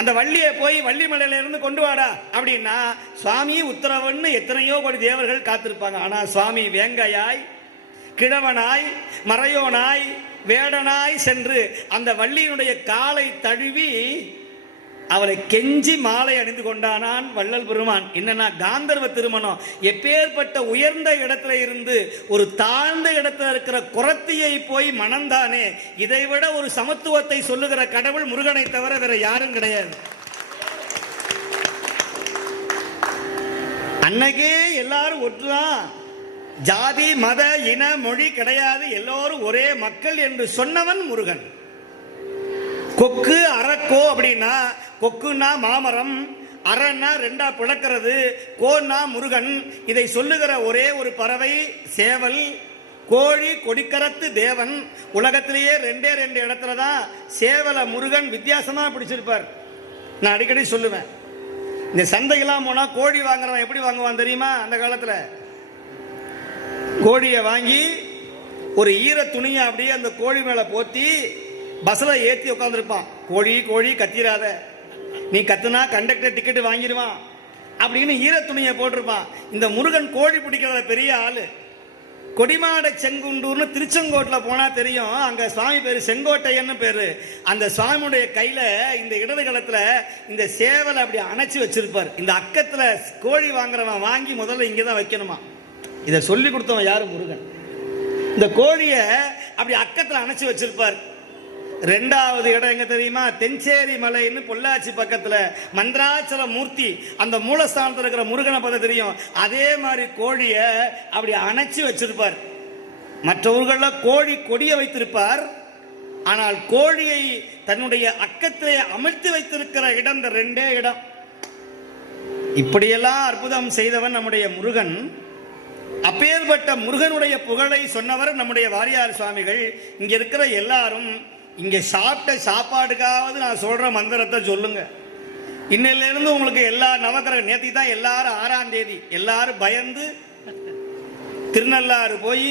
அந்த வள்ளியை போய் வள்ளி மலையில இருந்து கொண்டு வாடா அப்படின்னா சுவாமி உத்தரவுன்னு எத்தனையோ கோடி தேவர்கள் காத்திருப்பாங்க. ஆனா சுவாமி வேங்கையாய், கிழவனாய், மறையோனாய், வேடனாய் சென்று அந்த வள்ளியினுடைய காலை தழுவி அவளை கெஞ்சி மாலை அணிந்து கொண்டானான் வள்ளல் பெருமான். என்னன்னா காந்தர்வ திருமணம். எப்பேற்பட்ட உயர்ந்த இடத்துல இருந்து ஒரு தாழ்ந்த இடத்துல இருக்கிற குரத்தியை போய் மணந்தானே, இதைவிட ஒரு சமத்துவத்தை சொல்லுகிற கடவுள் முருகனை தவிர வேற யாரும் கிடையாது. அன்னைக்கே எல்லாரும் ஒற்றுதான், ஜாதி மத இன மொழி கிடையாது, எல்லோரும் ஒரே மக்கள் என்று சொன்னவன் முருகன். கொக்கு அரக்கோ அப்படின்னா, கொக்குன்னா மாமரம், அரன்னா ரெண்டா பிளக்கிறது, கோன்னா முருகன். இதை சொல்லுகிற ஒரே ஒரு பறவை சேவல். கோழி கொடிக்கரத்து தேவன். உலகத்திலேயே ரெண்டே இடத்துல தான் சேவலை முருகன் வித்தியாசமா பிடிச்சிருப்பார். நான் அடிக்கடி சொல்லுவேன், இந்த சந்தைக்கெல்லாம் போனா கோழி வாங்குறவன் எப்படி வாங்குவான் தெரியுமா? அந்த காலத்துல கோழியை வாங்கி ஒரு ஈர துணியை அப்படியே அந்த கோழி மேல போத்தி பஸ்ல ஏத்தி உட்காந்துருப்பான். கோழி கோழி கத்திராத, நீ கத்துனா கண்டக்டர் டிக்கெட் வாங்கிடுவான் அப்படின்னு ஈர துணியை போட்டிருப்பான். இந்த முருகன் கோழி பிடிக்கிறத பெரிய ஆளு. கொடிமாட செங்குண்டூர்னு திருச்செங்கோட்டில் போனா தெரியும், அங்க சுவாமி பேரு செங்கோட்டையன்னு பேரு. அந்த சுவாமியுடைய கையில இந்த இடது களத்துல இந்த சேவலை அப்படி அணைச்சு வச்சிருப்பார். இந்த அக்கத்துல கோழி வாங்குறவன் வாங்கி முதல்ல இங்கதான் வைக்கணுமா. இதை சொல்லி கொடுத்தவன் யாரு? முருகன். இந்த கோழிய அப்படி அக்கத்துல அணைச்சு வச்சிருப்பார். ரெண்டாவது இடம் எங்க தெரியுமா? தென்சேரி மலைன்னு பொள்ளாச்சி பக்கத்துல மந்திராச்சல மூர்த்தி, அந்த மூலஸ்தானத்தில் இருக்கிற முருகனை பார்த்து தெரியும். அதே மாதிரி கோழிய அப்படி அணைச்சு வச்சிருப்பார். மற்ற ஊர்கள்ல கோழி கொடிய வைத்திருப்பார், ஆனால் கோழியை தன்னுடைய அக்கத்திலே அமர்த்தி வைத்திருக்கிற இடம் இந்த ரெண்டே இடம். இப்படியெல்லாம் அற்புதம் செய்தவன் நம்முடைய முருகன். அப்பேற்பட்ட முருகனுடைய புகழை சொன்னவர் நம்முடைய வாரியார் சுவாமிகள். இங்க இருக்கிற எல்லாரும் இங்க சாப்பிட்ட சாப்பாடுக்காவது நான் சொல்ற மந்திரத்தை சொல்லுங்க. இன்னையில இருந்து உங்களுக்கு எல்லா நவக்கிரக, நேற்று தான் எல்லாரும் 6ஆம் தேதி எல்லாரும் பயந்து திருநள்ளாறு போய்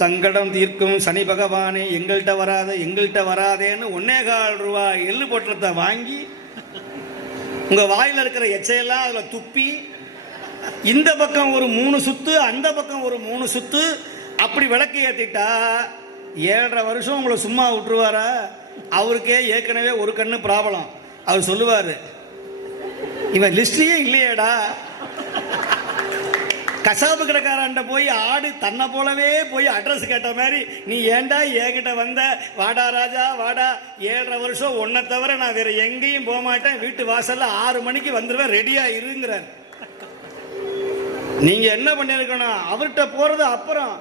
சங்கடம் தீர்க்கும் சனி பகவானே எங்கள்கிட்ட வராதேன்னு 1.25 ரூபாய் எள்ளு பொட்டலத்தை வாங்கி உங்க வாயில இருக்கிற எச்சையெல்லாம் அதுல துப்பி இந்த பக்கம் ஒரு 3 சுத்து, அந்த பக்கம் ஒரு 3 சுத்து, அப்படி விளக்கு ஏத்திட்டா 7.5 வருஷம் உங்களை சும்மா விட்டுருவாரா? அவருக்கே ஏற்கனவே ஒரு கண்ணு ப்ராப்ளம். அவர் சொல்லுவாரு, இவன் லிஸ்ட்லயே இல்லையேடா. கசாப்பு கடைக்காரன்ட்ட போய் ஆடு தன்னை போலவே போய் அட்ரஸ் கேட்ட மாதிரி, நீ ஏண்டா என்கிட்ட வந்த? வாடா ராஜா வாடா, 7.5 வருஷம் உன்னை தவிர நான் வேற எங்கேயும் போக மாட்டேன், வீட்டு வாசல்ல 6 மணிக்கு வந்துடுவேன், ரெடியா இருங்கிறார். நீங்க என்ன பண்ணிருக்கணும்? அவர்கிட்ட போறது அப்புறம்,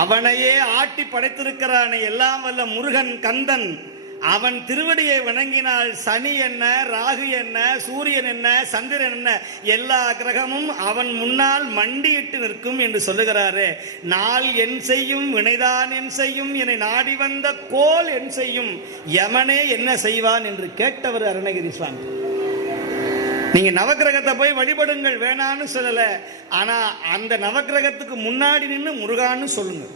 அவனையே ஆட்டி படைத்திருக்கிறான் எல்லாம் வல்ல முருகன் கந்தன். அவன் திருவடியை வணங்கினால் சனி என்ன, ராகு என்ன, சூரியன் என்ன, சந்திரன் என்ன, எல்லா கிரகமும் அவன் முன்னால் மண்டியிட்டு நிற்கும் என்று சொல்லுகிறாரே. நாள் என் செய்யும், வினைதான் என் செய்யும், என்னை நாடி வந்த கோல் என் செய்யும், யமனே என்ன செய்வான் என்று கேட்டவர் அருணகிரி சுவாமி. நீங்க நவக்கிரகத்தை போய் வழிபடுங்கள், வேணான்னு சொல்லல. ஆனா அந்த நவக்கிரகத்துக்கு முன்னாடி நின்று முருகான்னு சொல்லுங்க.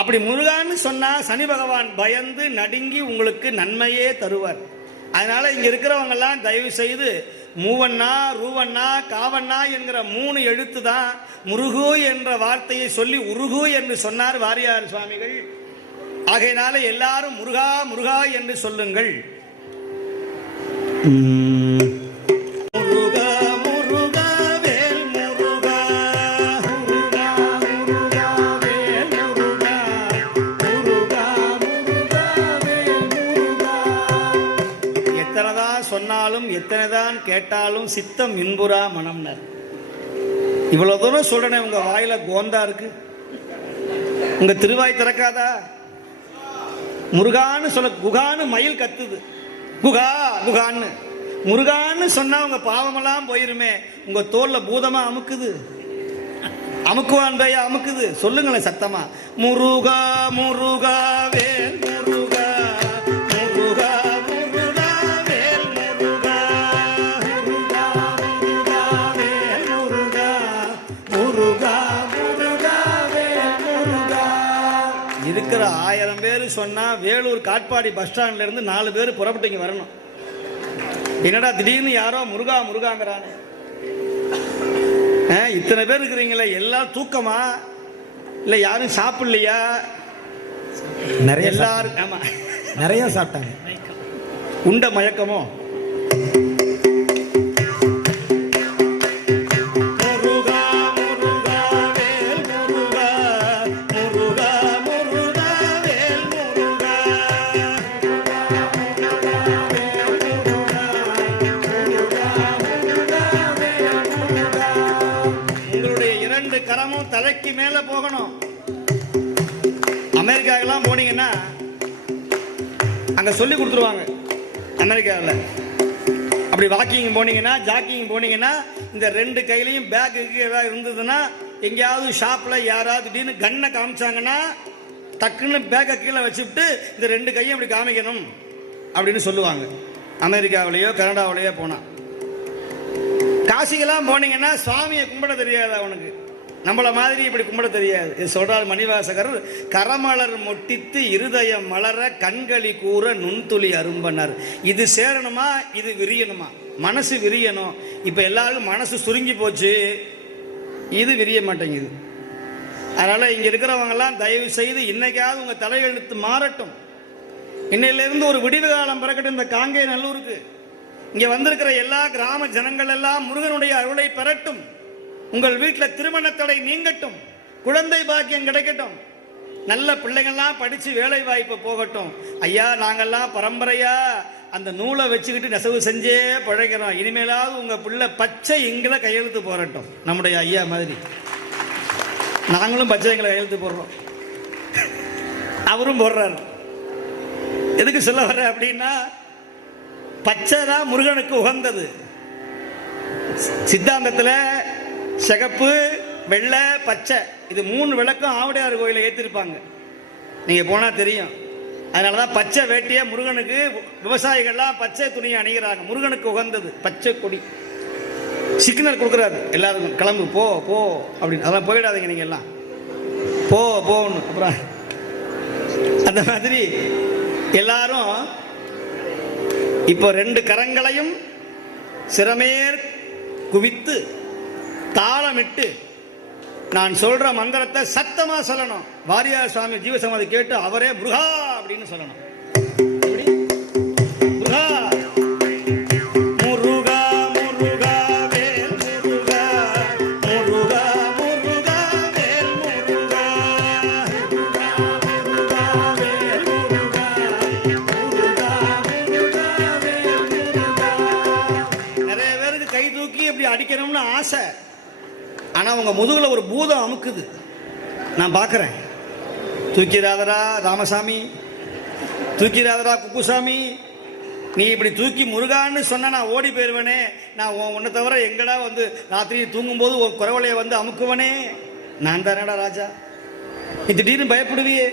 அப்படி முருகான்னு சொன்னா சனி பகவான் பயந்து நடுங்கி உங்களுக்கு நன்மையே தருவார். அதனால இங்க இருக்கிறவங்க எல்லாம் தயவு செய்து மூவண்ணா, ரூவண்ணா, காவண்ணா என்கிற 3 எழுத்து தான் முருகு என்ற வார்த்தையை சொல்லி உருகு என்று சொன்னார் வாரியார் சுவாமிகள். ஆகையினால எல்லாரும் முருகா முருகா என்று சொல்லுங்கள். சொன்னாலும் எத்தனைதான் கேட்டாலும் சித்தம் இன்புறா மனம்னர். இவ்வளவு தூரம் சொல்றேன், உங்க வாயில கோந்தா இருக்கு, உங்க திருவாய் திறக்காதா? முருகான்னு சொல்ல, குகான்னு மயில் கத்துது, குகா குகான்னு. முருகான்னு சொன்னா உங்க பாவமெல்லாம் போயிருமே. உங்க தோல்ல பூதமா அமுக்குது, அமுக்குவான் பையா அமுக்குது. சொல்லுங்களேன் சத்தமா, முருகா முருகா வேல் முருகா முருகா முருகா வேல் முருகா முருகா முருகா வேல் முருகா முருகா முருகா வேல் முருகா. இருக்கிற 1000 பேர் சொன்னா வேலூர் காட்பாடி பஸ் ஸ்டாண்ட்ல இருந்து 4 பேர் புறப்பட்டு வரணும். என்னடா திடீர்னு யாரோ முருகா முருகாங்கிறானே. இத்தனை பேர் இருக்கிறீங்களே, எல்லாம் தூக்கமா இல்ல யாரும் சாப்பிடலையா? நிறைய எல்லாரும் ஆமா நிறைய சாப்பிட்டாங்க. உண்ட மயக்கமோ? தலைக்கு மேல போகணும். அமெரிக்காவெல்லாம் போனீங்கன்னா அங்க சொல்லி கொடுத்துருவாங்க. அமெரிக்காவில் அப்படி வாக்கிங் போனீங்கன்னா, ஜாக்கிங் போனீங்கன்னா, இந்த 2 கையிலையும் பேக் ஏதாவது இருந்ததுன்னா, எங்கேயாவது ஷாப்ல யாராவது திடீர்னு கண்ணை காமிச்சாங்கன்னா டக்குன்னு பேக்கை கீழே வச்சுட்டு இந்த 2 கையும் அப்படி காமிக்கணும் அப்படின்னு சொல்லுவாங்க. அமெரிக்காவிலேயோ கனடாவிலேயோ போனா. காசிக்கெல்லாம் போனீங்கன்னா சுவாமியை கும்பிட தெரியாது அவனுக்கு, நம்மள மாதிரி இப்படி கும்பிட தெரியாது. இது சொல்றார் மணிவாசகர், கரமலர் மொட்டித்து இருதயம் மலர கண்களி கூற நுண்துளி அரும்பனர். இது சேரணுமா, இது விரியணுமா? மனசு விரியணும். இப்ப எல்லாருக்கும் மனசு சுருங்கி போச்சு, இது விரிய மாட்டேங்குது. அதனால இங்க இருக்கிறவங்க எல்லாம் தயவு செய்து இன்னைக்காவது உங்க தலையெழுத்து மாறட்டும். இன்னையிலிருந்து ஒரு விடிவு காலம் பிறக்கட்டும். இந்த காங்கை நல்லூருக்கு இங்க வந்திருக்கிற எல்லா கிராம ஜனங்கள் எல்லாம் முருகனுடைய அருளை பெறட்டும். உங்கள் வீட்டில் திருமண தடை நீங்கட்டும், குழந்தை பாக்கியம் கிடைக்கட்டும், நல்ல பிள்ளைங்கள்லாம் படிச்சு வேலை வாய்ப்பு போகட்டும். ஐயா, நாங்கெல்லாம் பரம்பரையா அந்த நூலை வச்சுக்கிட்டு நெசவு செஞ்சே பழைக்கிறோம். இனிமேலாவது உங்க பிள்ளை பச்சை இங்கில கையெழுத்து போறட்டும். நம்முடைய ஐயா மாதிரி நாங்களும் பச்சை இங்கில கையெழுத்து போடுறோம், அவரும் போடுறாரு. எதுக்கு சொல்ல வர்ற அப்படின்னா, பச்சை தான் முருகனுக்கு உகந்தது. சித்தாந்தத்தில் சிகப்பு, வெள்ளை, பச்சை, இது 3 விளக்கம் ஆவுடையார் கோயில ஏற்றிருப்பாங்க. நீங்க போனா தெரியும். அதனாலதான் பச்சை வேட்டிய முருகனுக்கு விவசாயிகள்லாம் பச்சை துணியை அணிகிறாங்க. முருகனுக்கு உகந்தது பச்சை கொடி. சிக்னல் கொடுக்குறாரு எல்லாருக்கும், கிளம்பு போ போ அப்படின்னு. அதெல்லாம் போயிடாதீங்க நீங்க எல்லாம், போ போன்னு. அப்புறம் அந்த மாதிரி எல்லாரும் இப்போ 2 கரங்களையும் சிரமேர் குவித்து தாளமிட்டு நான் சொல்ற மந்திரத்தை சத்தமா சொல்லணும். வாரியார் சுவாமி ஜீவசமாதி கேட்டு அவரே முருகா அப்படின்னு சொல்லணும். முருகா முருகா முருகா வேல் முருகா முருகா முருகா வேல் முருகா முருகா முருகா வேல் முருகா முருகா முருகா வேல் முருகா. நிறைய பேருக்கு கை தூக்கி இப்படி அடிக்கணும்னு ஆசை. ஆனா உங்க முதுகுல ஒரு பூதம் அமுக்குது, நான் பார்க்கிறேன். தூக்கிறாதரா ராமசாமி, தூக்கிறாதரா குப்புசாமி, நீ இப்படி தூக்கி முருகான்னு சொன்னா நான் ஓடி போயிருவனே. நான் உன்னை தவிர எங்கடா வந்து ராத்திரி தூங்கும் போது உன் குரவலையை வந்து அமுக்குவனே. நான் தானடா ராஜா, நீ திடீர்னு பயப்படுவியே,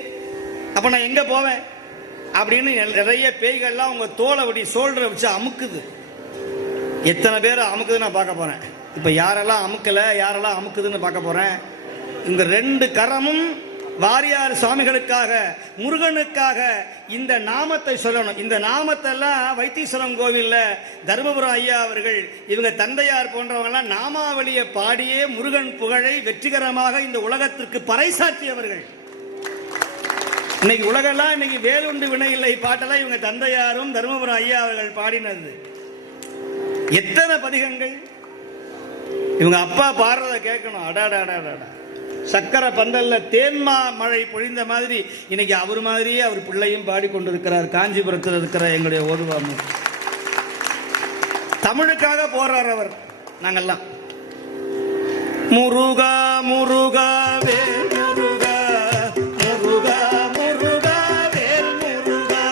அப்ப நான் எங்க போவேன் அப்படின்னு நிறைய பேய்கள்லாம் உங்க தோலை வடி சோல்டரை வச்சு அமுக்குது. எத்தனை பேர் அமுக்குதுன்னு நான் பார்க்க போறேன். இப்ப யாரெல்லாம் அமுக்கல, யாரெல்லாம் அமுக்குதுன்னு பார்க்க போறேன். இந்த 2 கரமும் வாரியார் சுவாமிகளுக்காக, முருகனுக்காக இந்த நாமத்தை சொல்லணும். இந்த நாமத்தை எல்லாம் வைத்தீஸ்வரம் கோவில்ல தர்மபுரம் ஐயா அவர்கள், இவங்க தந்தையார் போன்றவங்க எல்லாம் நாமாவளியை பாடியே முருகன் புகழை வெற்றிகரமாக இந்த உலகத்திற்கு பறைசாற்றியவர்கள். இன்னைக்கு உலகெல்லாம் இன்னைக்கு வேலுண்டு வினை இல்லை பாட்டெல்லாம் இவங்க தந்தையாரும் தர்மபுரம் ஐயா அவர்கள் பாடினது. எத்தனை பதிகங்கள் இவங்க அப்பா பாடுறத கேட்கணும். அடாடாடாடா, சக்கரை பந்தல்ல தேன்மா மழை பொழிந்த மாதிரி இன்னைக்கு அவர் மாதிரியே அவர் பிள்ளையும் பாடிக்கொண்டிருக்கிறார். காஞ்சிபுரத்தில் இருக்கிற எங்களுடைய ஓதுவாமு தமிழுக்காக போறார் அவர். நாங்கெல்லாம் முருகா முருகா வேல் முருகா முருகா முருகா வேல் முருகா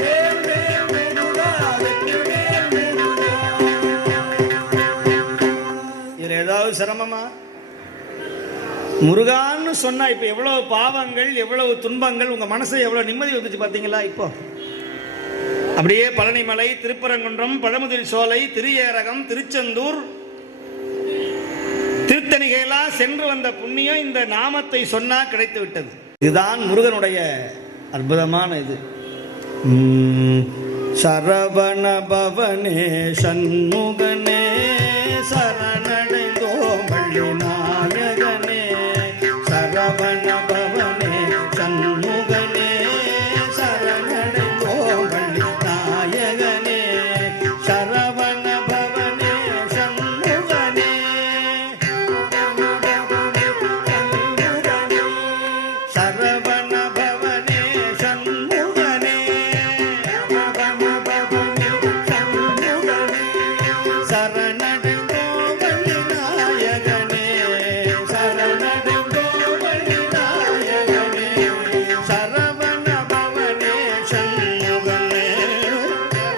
வேல் வேல் முருகா வேல் வேல் முருகா சிரமமா? முருகான்னு சொன்னா இப்ப எவ்வளவு பாவங்கள், எவ்வளவு துன்பங்கள், உங்க மனசு எவ்வளவு நிம்மதி வந்துச்சு பாத்தீங்களா? இப்போ அப்படியே பழனிமலை, திருப்பரங்குன்றம், பழமுதிர் சோலை, திரியேரகம், திருச்செந்தூர், திருத்தணிகையெல்லாம் சென்று வந்த புண்ணியம் இந்த நாமத்தை சொன்னா கிடைத்து விட்டது. இதுதான் முருகனுடைய அற்புதமான இது. சரவண பவனே சண்முகனே சரணடைந்தோம் வள்ளி நாயகனே. சரவண பவனே சண்முகனே சரணடைந்தோம் வள்ளி நாயகனே. சரவண பவனே சண்முகனே சரவண பவனே சண்முகனே சரணடைந்தோம் வள்ளி நாயகனே. சரணடைந்தோம் வள்ளி நாயகனே. சரவண பவனே சண்முகனே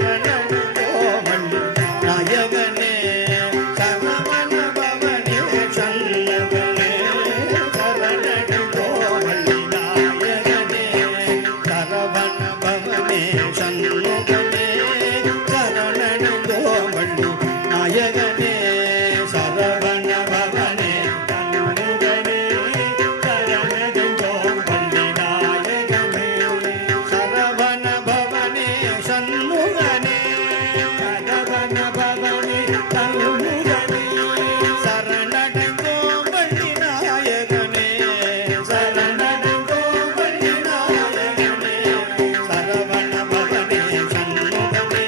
சரணடைந்தோம் வள்ளி நாயகனே. சரவண பவனே சண்முகனே சரணடைந்தோம் வள்ளி நாயகனே. சரவண பவனே சண்முகனே சரணடைந்தோம் வள்ளி நாயகனே. சரவண பவனே சண்முகனே சரணடைந்தோம் வள்ளி நாயகனே. சரவண பவனே சண்முகனே சரவண பவனே சண்முகனே சரணடைந்தோம் வள்ளி நாயகனே. சரணடைந்தோம் வள்ளி நாயகனே. சரவண பவனே சண்முகனே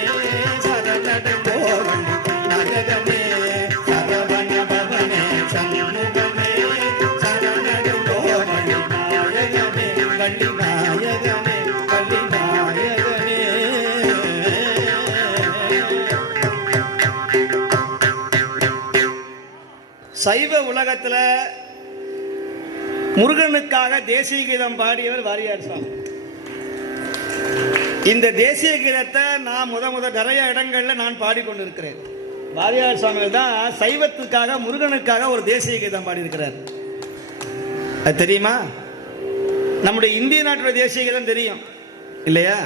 சரணடைந்தோம் வள்ளி நாயகனே. சரவண பவனே சண்முகனே சரணடைந்தோம் வள்ளி நாயகனே. வள்ளி நாயகனே வள்ளி நாயகனே. சைவ உலகத்துல முருகனுக்காக தேசிய கீதம் பாடியவர் வாரியார் சுவாமி. இந்த தேசிய கீதத்தை நான் முத நிறைய இடங்கள்ல நான் பாடிக்கொண்டிருக்கிறேன். வாரியார் சுவாமிகள் தான் சைவத்துக்காக முருகனுக்காக ஒரு தேசிய கீதம் பாடியிருக்கிறார். அது தெரியுமா? நம்முடைய இந்திய நாட்டுடைய தேசிய கீதம் தெரியும் இல்லையா?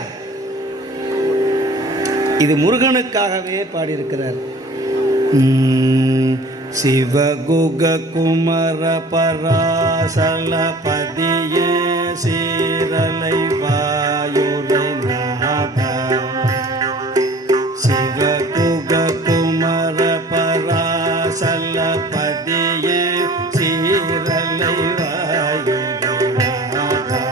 இது முருகனுக்காகவே பாடியிருக்கிறார். சிவகுக குமர பராசலபதியே சீரலை வாயுரை நாதா. சிவகுக குமர பராசலபதியே சீரலை வாயுரை நாதா.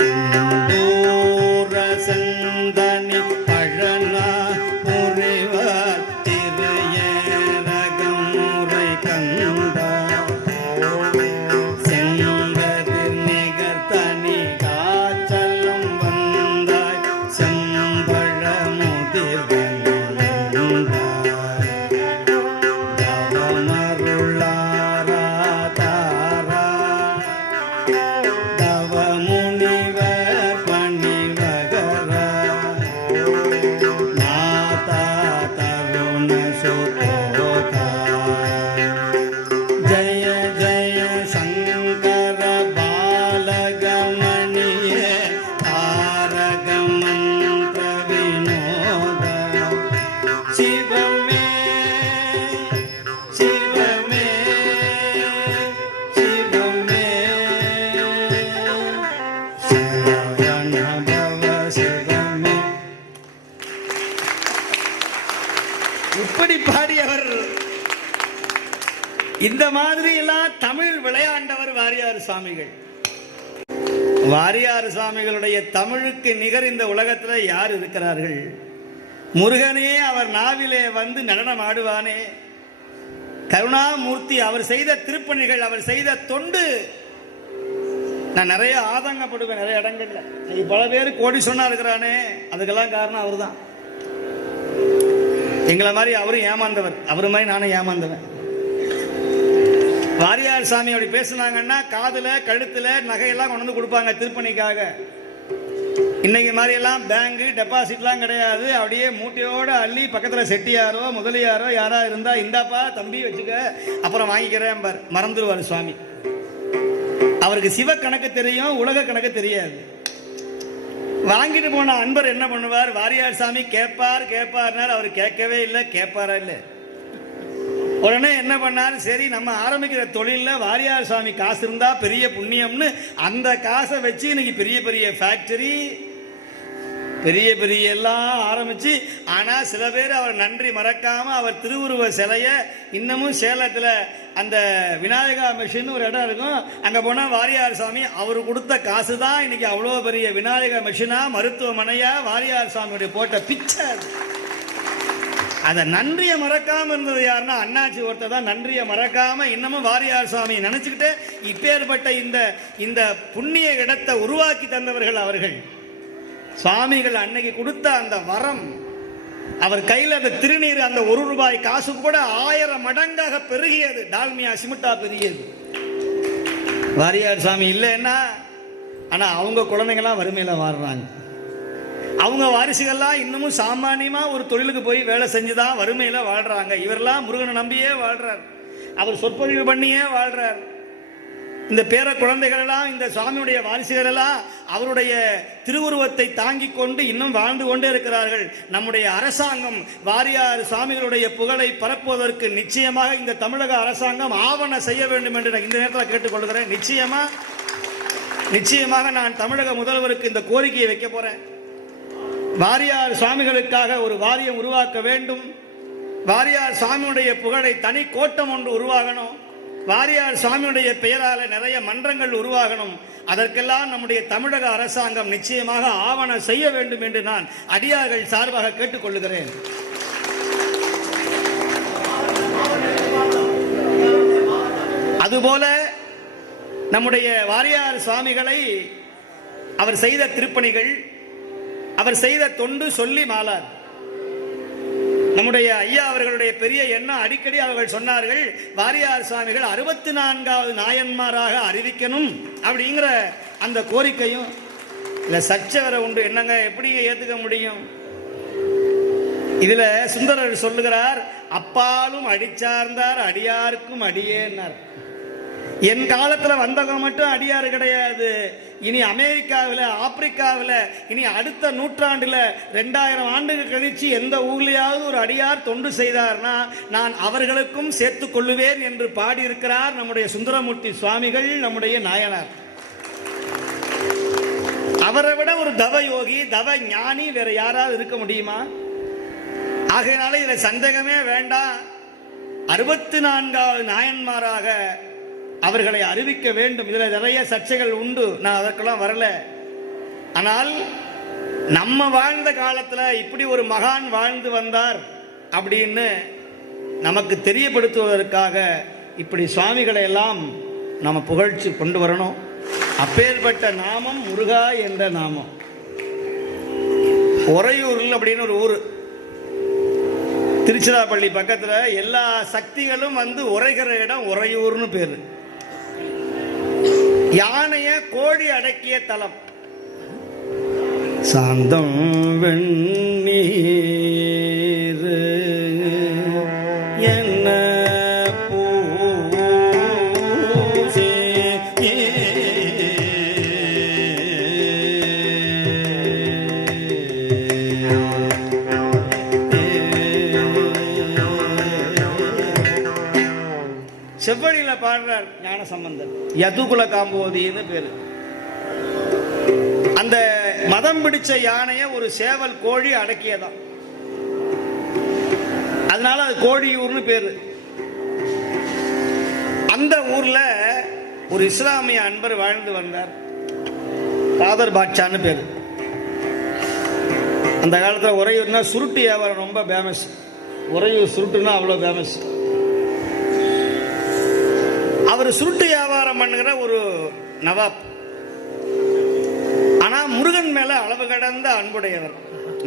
சிந்தூர சந்தனி பழனா புரிவார் திருயேரகம் முறை கந்தா. செங்கதிர் நிகர் தனி காச்சலம் வந்தாய் செம்பழ முதிர் வந்தாய். தவமருளாரா தாரா தவ முனிவர் பணிவகரா. நாதா தருண சுதோதா. ஜய ஜய சங்கர பாலகமணியே தாரக மந்திர வினோத. சிவமே சிவமே சிவமே சரவண பவ சிவமே. இப்படி பாடியவர். இந்த மாதிரி எல்லாம் தமிழ் விளையாண்டவர் வாரியார் சுவாமிகள். வாரியார் சுவாமிகளுடைய தமிழுக்கு நிகர் இந்த உலகத்தில் யார் இருக்கிறார்கள்? முருகனே அவர் நாவிலே வந்து நடனம் ஆடுவானே. கருணாமூர்த்தி அவர் செய்த திருப்பணிகள், அவர் செய்த தொண்டு. நான் நிறைய ஆதங்கப்படுவேன் நிறைய இடங்கள்ல. பல பேர் கோடி சொன்னா இருக்கிறானே, அதுக்கெல்லாம் காரணம் அவர் தான். எங்களை மாதிரி அவரும் ஏமாந்தவர், அவரு மாதிரி நானும் ஏமாந்தவன். வாரியார் சாமி அப்படி பேசுனாங்கன்னா காதுல கழுத்துல நகையெல்லாம் கொண்டு வந்து கொடுப்பாங்க திருப்பணிக்காக. இன்னைக்கு மாதிரியெல்லாம் பேங்கு டெபாசிட்லாம் கிடையாது. அப்படியே மூட்டையோடு அள்ளி பக்கத்தில் செட்டியாரோ முதலியாரோ யாரா இருந்தா இந்தாப்பா தம்பி வச்சுக்க அப்புறம் வாங்கிக்கிறேன் மறந்துடுவார் சுவாமி. அவருக்கு சிவ கணக்கு தெரியும், உலக கணக்கு தெரியாது. வாங்கிட்டு போன அன்பர் என்ன பண்ணுவார், வாரியார் சாமி கேட்பார்னார். அவர் கேட்கவே இல்லை. கேட்பாரா இல்லை. உடனே என்ன பண்ணார், சரி நம்ம ஆரம்பிக்கிற தொழிலில் வாரியார் சாமி காசு இருந்தா பெரிய புண்ணியம்னு அந்த காசை வச்சு இன்னைக்கு பெரிய பெரிய ஃபேக்டரி பெரிய பெரிய எல்லாம் ஆரம்பிச்சு. ஆனா சில பேர் அவர் நன்றி மறக்காம அவர் திருவுருவ சிலைய இன்னமும் சேலத்தில் அந்த விநாயகா மிஷின் ஒரு இடம் இருக்கும், அங்க போனா வாரியார் சாமி அவர் கொடுத்த காசு தான் இன்னைக்கு அவ்வளோ பெரிய விநாயக மிஷினா மருத்துவமனையா வாரியார் சாமியுடைய போட்ட பிக்சர். அத நன்றியை மறக்காம இருந்தது யாருன்னா அண்ணாச்சி ஒருத்தர் தான். நன்றியை மறக்காம இன்னமும் வாரியார் சாமி நினைச்சுக்கிட்டு இப்பேற்பட்ட இந்த புண்ணிய இடத்தை உருவாக்கி தந்தவர்கள் அவர்கள். சுவாமிகள் அன்னைக்கு கொடுத்த அந்த வரம், அவர் கையில் அந்த திருநீர், அந்த ₹1 காசு கூட 1000 மடங்காக பெருகியது. டால்மியா சிமிட்டா பெருகியது. வாரியார் சாமி இல்லைன்னா, ஆனா அவங்க குழந்தைங்களாம் வறுமையில வாழ்றாங்க. அவங்க வாரிசுகள்லாம் இன்னமும் சாமானியமா ஒரு தொழிலுக்கு போய் வேலை செஞ்சுதான் வறுமையில வாழ்றாங்க. இவரெல்லாம் முருகனை நம்பியே வாழ்றார், அவர் சொற்பொழிவு பண்ணியே வாழ்றார். இந்த பேர குழந்தைகள் எல்லாம், இந்த சுவாமியுடைய வாரிசுகள் எல்லாம் அவருடைய திருவுருவத்தை தாங்கி கொண்டு இன்னும் வாழ்ந்து கொண்டே இருக்கிறார்கள். நம்முடைய அரசாங்கம் வாரியார் சுவாமிகளுடைய புகழை பரப்புவதற்கு நிச்சயமாக இந்த தமிழக அரசாங்கம் ஆவண செய்ய வேண்டும் என்று இந்த நேரத்தில் கேட்டுக்கொள்கிறேன். நிச்சயமாக நான் தமிழக முதல்வருக்கு இந்த கோரிக்கையை வைக்க போறேன். வாரியார் சுவாமிகளுக்காக ஒரு வாரியம் உருவாக்க வேண்டும். வாரியார் சுவாமியுடைய புகழை தனி கோட்டம் ஒன்று உருவாகணும். வாரியார் சுவாமியுடைய பெயரால நிறைய மன்றங்கள் உருவாகணும். அதற்கெல்லாம் நம்முடைய தமிழக அரசாங்கம் நிச்சயமாக ஆவணம் செய்ய வேண்டும் என்று நான் அடியார்கள் சார்பாக கேட்டுக்கொள்கிறேன். அதுபோல நம்முடைய வாரியார் சுவாமிகளை அவர் செய்த திருப்பணிகள், அவர் செய்த தொண்டு சொல்லி மாளார். நம்முடைய ஐயா அவர்களுடைய பெரிய எண்ணம், அடிக்கடி அவர்கள் சொன்னார்கள், வாரியார் சுவாமிகள் 64வது நாயன்மாராக அறிவிக்கணும் அப்படிங்கிற அந்த கோரிக்கையும் இல்ல. சர்ச்சை வர உண்டு, என்னங்க எப்படி ஏத்துக்க முடியும்? இதுல சுந்தரர் சொல்லுகிறார், அப்பாலும் அடிச்சார்ந்தார் அடியாருக்கும் அடியேன்னார். என் காலத்துல வந்தவங்க மட்டும் அடியாறு கிடையாது. இனி அமெரிக்காவில், ஆப்பிரிக்காவில், இனி அடுத்த நூற்றாண்டுல 2000 ஆண்டுகள் கழிச்சு எந்த ஊர்லயாவது ஒரு அடியார் தொண்டு செய்தார்னா நான் அவர்களுக்கும் சேர்த்துக் கொள்ளுவேன் என்று பாடியிருக்கிறார் நம்முடைய சுந்தரமூர்த்தி சுவாமிகள், நம்முடைய நாயனார். அவரை விட ஒரு தவ யோகி, தவ ஞானி வேற யாராவது இருக்க முடியுமா? ஆகையினால இதுல சந்தேகமே வேண்டாம். 64வது நாயன்மாராக அவர்களை அறிவிக்க வேண்டும். இதுல நிறைய சர்ச்சைகள் உண்டு, நான் அதற்கெல்லாம் வரல. ஆனால் நம்ம வாழ்ந்த காலத்துல இப்படி ஒரு மகான் வாழ்ந்து வந்தார் அப்படின்னு நமக்கு தெரியப்படுத்துவதற்காக இப்படி சுவாமிகளை எல்லாம் நம்ம புகழ்ச்சி கொண்டு வரணும். அப்பேற்பட்ட நாமம் முருகா என்ற நாமம். உறையூரில் அப்படின்னு ஒரு ஊர், திருச்சிராப்பள்ளி பக்கத்துல, எல்லா சக்திகளும் வந்து உரைகிற இடம் உறையூர்னு பேரு. யானைய கோழி அடக்கிய தலம். சாந்தம் வெண்ணீர் என்ன பூசே செவ்வழியில பாடுறார் ஞான சம்பந்தர். யதுகுல காம்போதின்னு பேரு. அந்த மதம் பிடிச்ச யானைய ஒரு சேவல் கோழி அடக்கியதான், அதனால அது கோழியூர்னு பேரு. அந்த ஊர்ல ஒரு இஸ்லாமிய அன்பர் வாழ்ந்து வந்தார், காதர் பாட்சான்னு பேரு. அந்த காலத்துல உறையூர்னா சுருட்டு வியாபாரம் ரொம்ப ஃபேமஸ். உறையூர் சுருட்டுனா அவ்வளவு ஃபேமஸ். அவர் சுருட்டு வியாபாரம் பண்ணுகிற ஒரு நவாப். ஆனா முருகன் மேல அளவு கடந்த அன்புடையவர்.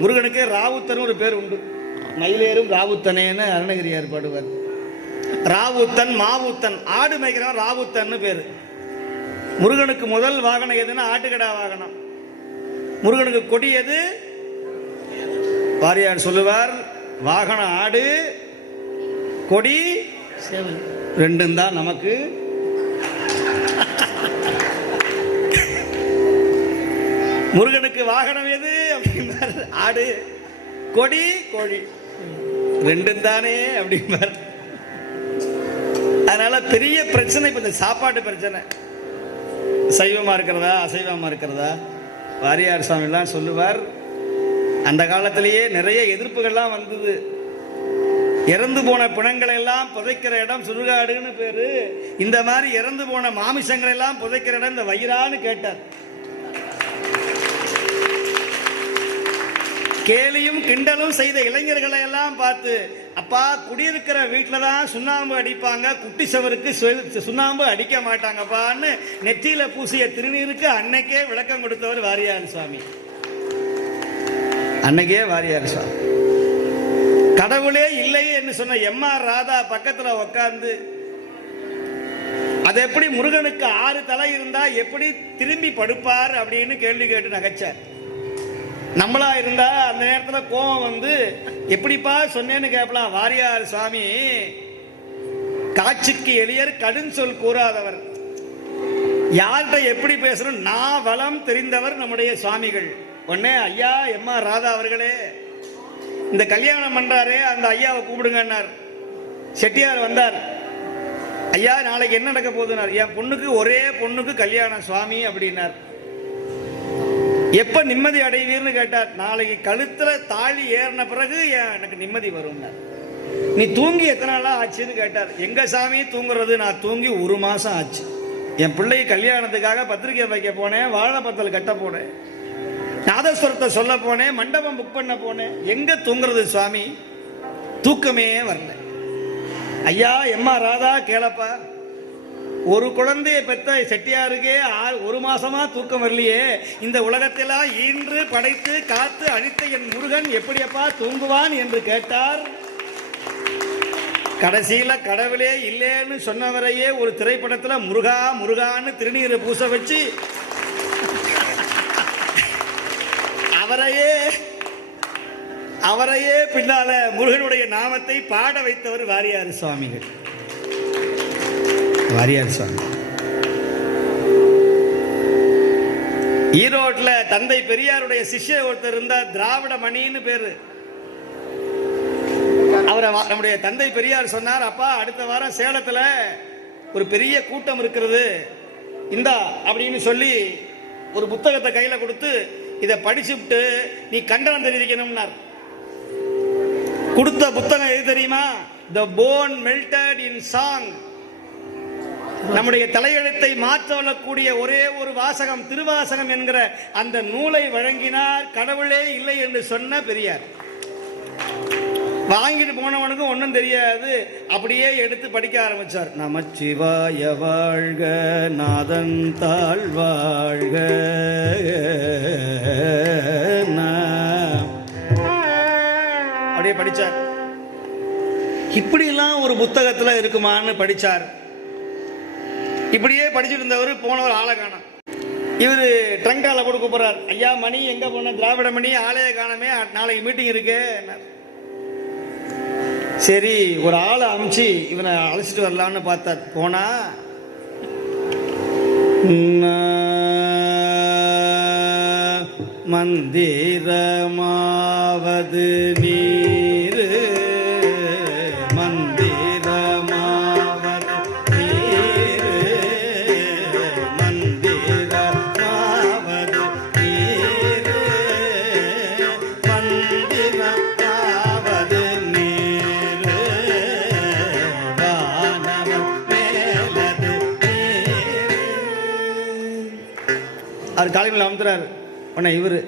முருகனுக்கு ராவுத்தன் ஒரு பேர் உண்டு. மயிலேறும் ராவுத்தனேன்னு அருணகிரியார் பாடுவார். ராவுத்தன், மாவுத்தன், ஆடு மேய்க்கிறவன் ராவுத்தன் பேரு. முருகனுக்கு முதல் வாகனம் எதுன்னா ஆட்டுக்கடா வாகனம். முருகனுக்கு கொடி எது? வாரியார் சொல்லுவார், வாகனம் ஆடு, கொடி சேவல். ரெண்டும் தான் நமக்கு. முருகனுக்கு வாகனம் எது அப்படின்னார், ஆடு, கொடி கோழி, ரெண்டும் தானே அப்படின்னார். அதனால பெரிய பிரச்சனை இப்ப இந்த சாப்பாட்டு பிரச்சனை. சைவமா இருக்கிறதா அசைவமா இருக்கிறதா? வாரியார் சுவாமி எல்லாம் சொல்லுவார், அந்த காலத்திலேயே நிறைய எதிர்ப்புகள்லாம் வந்தது. இறந்து போன பிணங்களை எல்லாம் புதைக்கிற இடம் சுடுகாடுன்னு பேரு. இந்த மாதிரி இறந்து போன மாமிசங்களை எல்லாம் புதைக்கிற இடம் இந்த வயிறான்னு கேட்டார். கேலியும் கிண்டலும் செய்த இளைஞர்களை எல்லாம் பார்த்து, அப்பா குடியிருக்கிற வீட்டில் தான் சுண்ணாம்பு அடிப்பாங்க, குட்டி சவருக்கு சுண்ணாம்பு அடிக்க மாட்டாங்கப்பான்னு நெற்றியில பூசிய திருநீருக்கு அன்னைக்கே விளக்கம் கொடுத்தவர் வாரியார் சுவாமி. அன்னைக்கே வாரியார் சுவாமி. கடவுளே இல்லையே என்று சொன்ன எம்.ஆர். ராதா பக்கத்துல உட்கார்ந்து, அது எப்படி முருகனுக்கு 6 தலை இருந்தா எப்படி திரும்பி படுப்பார் அப்படின்னு கேள்வி கேட்டு நகைச்சார். நம்மளா இருந்தா அந்த நேரத்தில் கோபம் வந்து, எப்படிப்பா சொன்னேன்னு கேட்கலாம். வாரியார் சுவாமி காட்சிக்கு எளியர், கடும் சொல் கூறாதவர், யார்கிட்ட எப்படி பேசணும் நான் வளம் தெரிந்தவர் நம்முடைய சுவாமிகள். உடனே, ஐயா எம்.ஆர். ராதா அவர்களே, இந்த கல்யாணம் பண்றாரு அந்த ஐயாவை கூப்பிடுங்கன்னார். செட்டியார் வந்தார். ஐயா நாளைக்கு என்ன நடக்க போகுதுன்னார். என் பொண்ணுக்கு, ஒரே பொண்ணுக்கு கல்யாணம் சுவாமி அப்படின்னார். எப்ப நிம்மதி அடைவீர்னு கேட்டார். நாளைக்கு கழுத்துல தாலி ஏறின பிறகு எனக்கு நிம்மதி வரும். நீ தூங்கி எத்தனை நாளா ஆச்சுன்னு கேட்டார். எங்க சாமி தூங்குறது, நான் தூங்கி 1 மாசம் ஆச்சு. என் பிள்ளை கல்யாணத்துக்காக பத்திரிகை வைக்க போனேன், வாழைப்பத்தல் கட்ட போனேன், நாதஸ்வரத்தை சொல்ல போனேன், மண்டபம் புக் பண்ண போனேன், எங்க தூங்குறது சுவாமி, தூக்கமே வரல. ஐயா எம்.ஆர். ராதா கேளப்பா, ஒரு குழந்தையை பெற்ற செட்டியாருக்கே 1 மாசமா தூக்கம் வரலையே, இந்த உலகத்திலாம் ஈன்று படைத்து காத்து அழித்த என் முருகன் எப்படியப்பா தூங்குவான் என்று கேட்டார். கடைசியில கடவுளே இல்லேன்னு சொன்னவரையே ஒரு திரைப்படத்துல முருகா முருகான்னு திருநீரை பூச வச்சு அவரையே பின்னால முருகனுடைய நாமத்தை பாட வைத்தவர் வாரியார் சுவாமிகள். வாரியார் சுவாமி ஈரோட்டில் தந்தை பெரியாருடைய சிஷ்யர் ஒருத்தர் இருந்தார், திராவிட மணின்னு பேரு. அவரை நம்முடைய தந்தை பெரியார் சொன்னார், அப்பா அடுத்த வாரம் சேலத்துல ஒரு பெரிய கூட்டம் இருக்கிறது, இந்தா அப்படின்னு சொல்லி ஒரு புத்தகத்தை கையில கொடுத்து, இதை படிச்சுட்டு நீ கண்டனம் தெரிவிக்கணும்னார். கொடுத்த புத்தகம் எது தெரியுமா? The bone melted in song. நம்முடைய தலையெழுத்தை மாற்றக்கூடிய ஒரே ஒரு வாசகம், திருவாசகம் என்கிற அந்த நூலை வழங்கினார். கடவுளே இல்லை என்று சொன்ன பெரியார். வாங்கிட்டு போனவனுக்கும் ஒன்றும் தெரியாது, அப்படியே எடுத்து படிக்க ஆரம்பிச்சார். நமச்சிவாய வாழ்க, நாதன் தாழ் வாழ்க, அப்படியே படிச்சார். இப்படிலாம் ஒரு புத்தகத்துல இருக்குமான்னு படிச்சார். இப்படியே படிச்சுட்டு இருந்தவர் போனவர் ஆளை காணோம். இவர் ட்ரங்கால கொடுக்க போறார். ஐயா மணி எங்க போன? திராவிட மணி ஆளைய காணமே, நாளைக்கு மீட்டிங் இருக்கு. சரி ஒரு ஆளை அனுப்பிச்சு இவனை அழைச்சிட்டு வரலான்னு பார்த்தார். போனா மந்திரமாவது நீரு, அவர் காலையில் அமுத்துறாரு. உடனே இவரு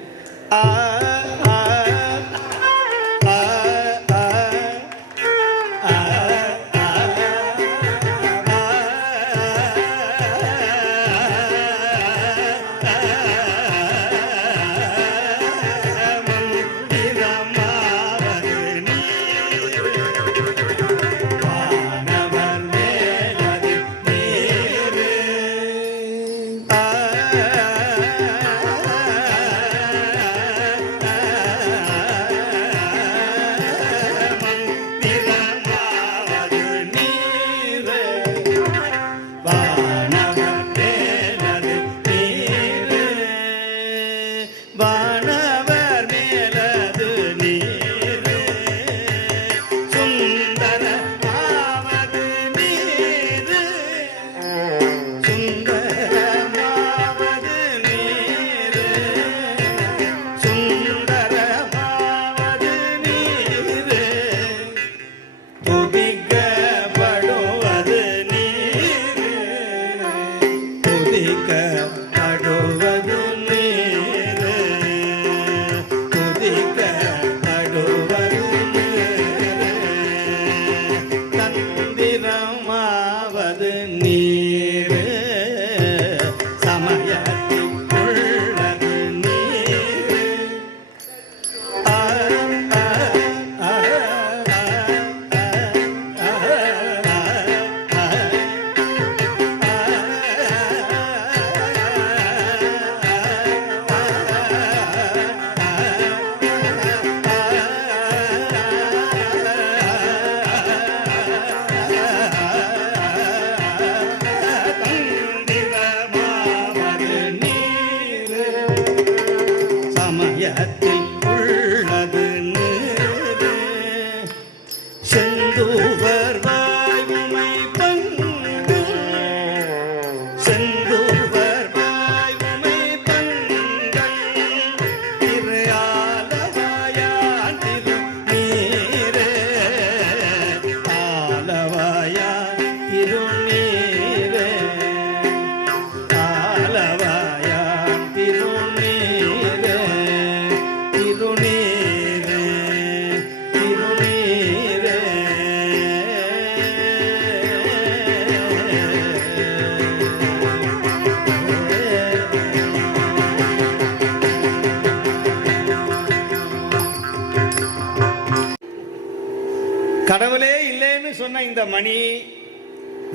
கடவுளே இல்லைன்னு சொன்ன இந்த மணி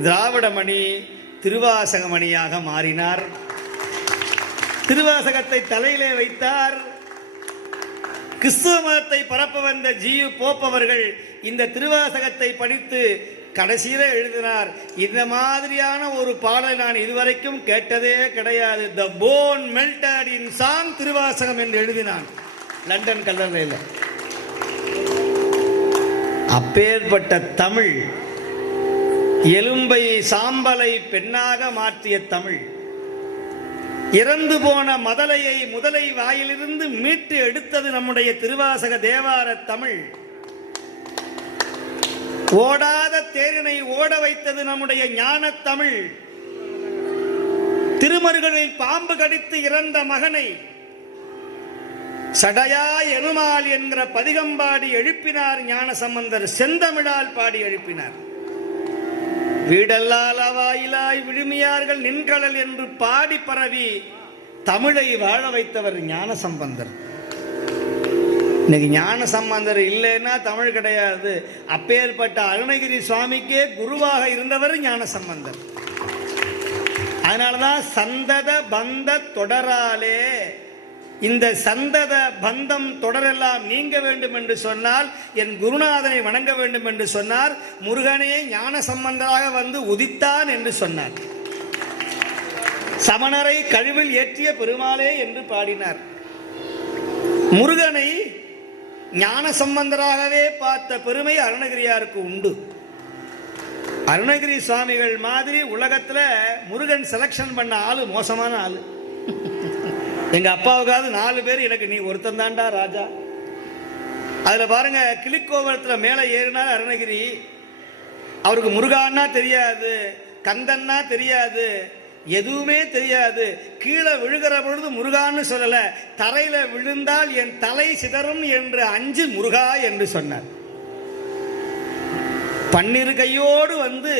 திராவிட மணி திருவாசக மணியாக மாறினார். திருவாசகத்தை தலையிலே வைத்தார். கிறிஸ்துவ மதத்தை பரப்ப வந்த ஜியு போப் அவர்கள் இந்த திருவாசகத்தை படித்து கடைசியில எழுதினார், இந்த மாதிரியான ஒரு பாடலை நான் இதுவரைக்கும் கேட்டதே கிடையாது. த போன் மெல்டட் இன் சாங் திருவாசகம் என்று எழுதினான் லண்டன் கல்லறையில். அப்பேற்பட்ட தமிழ், எலும்பை சாம்பலை பெண்ணாக மாற்றிய தமிழ், இறந்து போன மதலையை முதலை வாயிலிருந்து மீட்டு எடுத்தது நம்முடைய திருவாசக தேவார தமிழ். ஓடாத தேரினை ஓட வைத்தது நம்முடைய ஞான தமிழ். திருமருகளில் பாம்பு கடித்து இறந்த மகனை சடையா எனுமால் என்கிற பதிகம்பாடி எழுப்பினார் ஞானசம்பந்தர். செந்தமிழால் பாடி எழுப்பினார். வீடல்லால் வாயிலாய் விழுமியார்கள் நின்கடல் என்று பாடி பரவி தமிழை வாழ வைத்தவர் ஞானசம்பந்தர். இன்னைக்கு ஞானசம்பந்தர் இல்லைன்னா தமிழ் கிடையாது. அப்பேற்பட்ட அருணகிரி சுவாமிக்கே குருவாக இருந்தவர் ஞானசம்பந்தர். அதனாலதான் சந்தத பந்த தொடராலே, இந்த சந்தத பந்தம் தொடரெல்லாம் நீங்க வேண்டும் என்று சொன்னால் என் குருநாதனை வணங்க வேண்டும் என்று சொன்னார். முருகனே ஞான சம்பந்தராக வந்து உதித்தான் என்று சொன்னார். சமணரை கழிவில் ஏற்றிய பெருமாளே என்று பாடினார். முருகனை ஞான சம்பந்தராகவே பார்த்த பெருமை அருணகிரியாருக்கு உண்டு. அருணகிரி சுவாமிகள் மாதிரி உலகத்துல முருகன் செலக்ஷன் பண்ண ஆளு மோசமான ஆளு. எங்க அப்பாவுக்காவது 4 பேர், எனக்கு நீ ஒருத்தன் தாண்டா ராஜா. அதுல பாருங்க, கிளிக்கோவரத்துல மேல ஏறினார் அருணகிரி. அவருக்கு முருகான்னா தெரியாது, கந்தன்னா தெரியாது, எதுவுமே தெரியாது. கீழே விழுகிற பொழுது முருகான்னு சொல்லல, தரையில விழுந்தால் என் தலை சிதறும் என்று அஞ்சு முருகா என்று சொன்னார். 12 கையோடு வந்து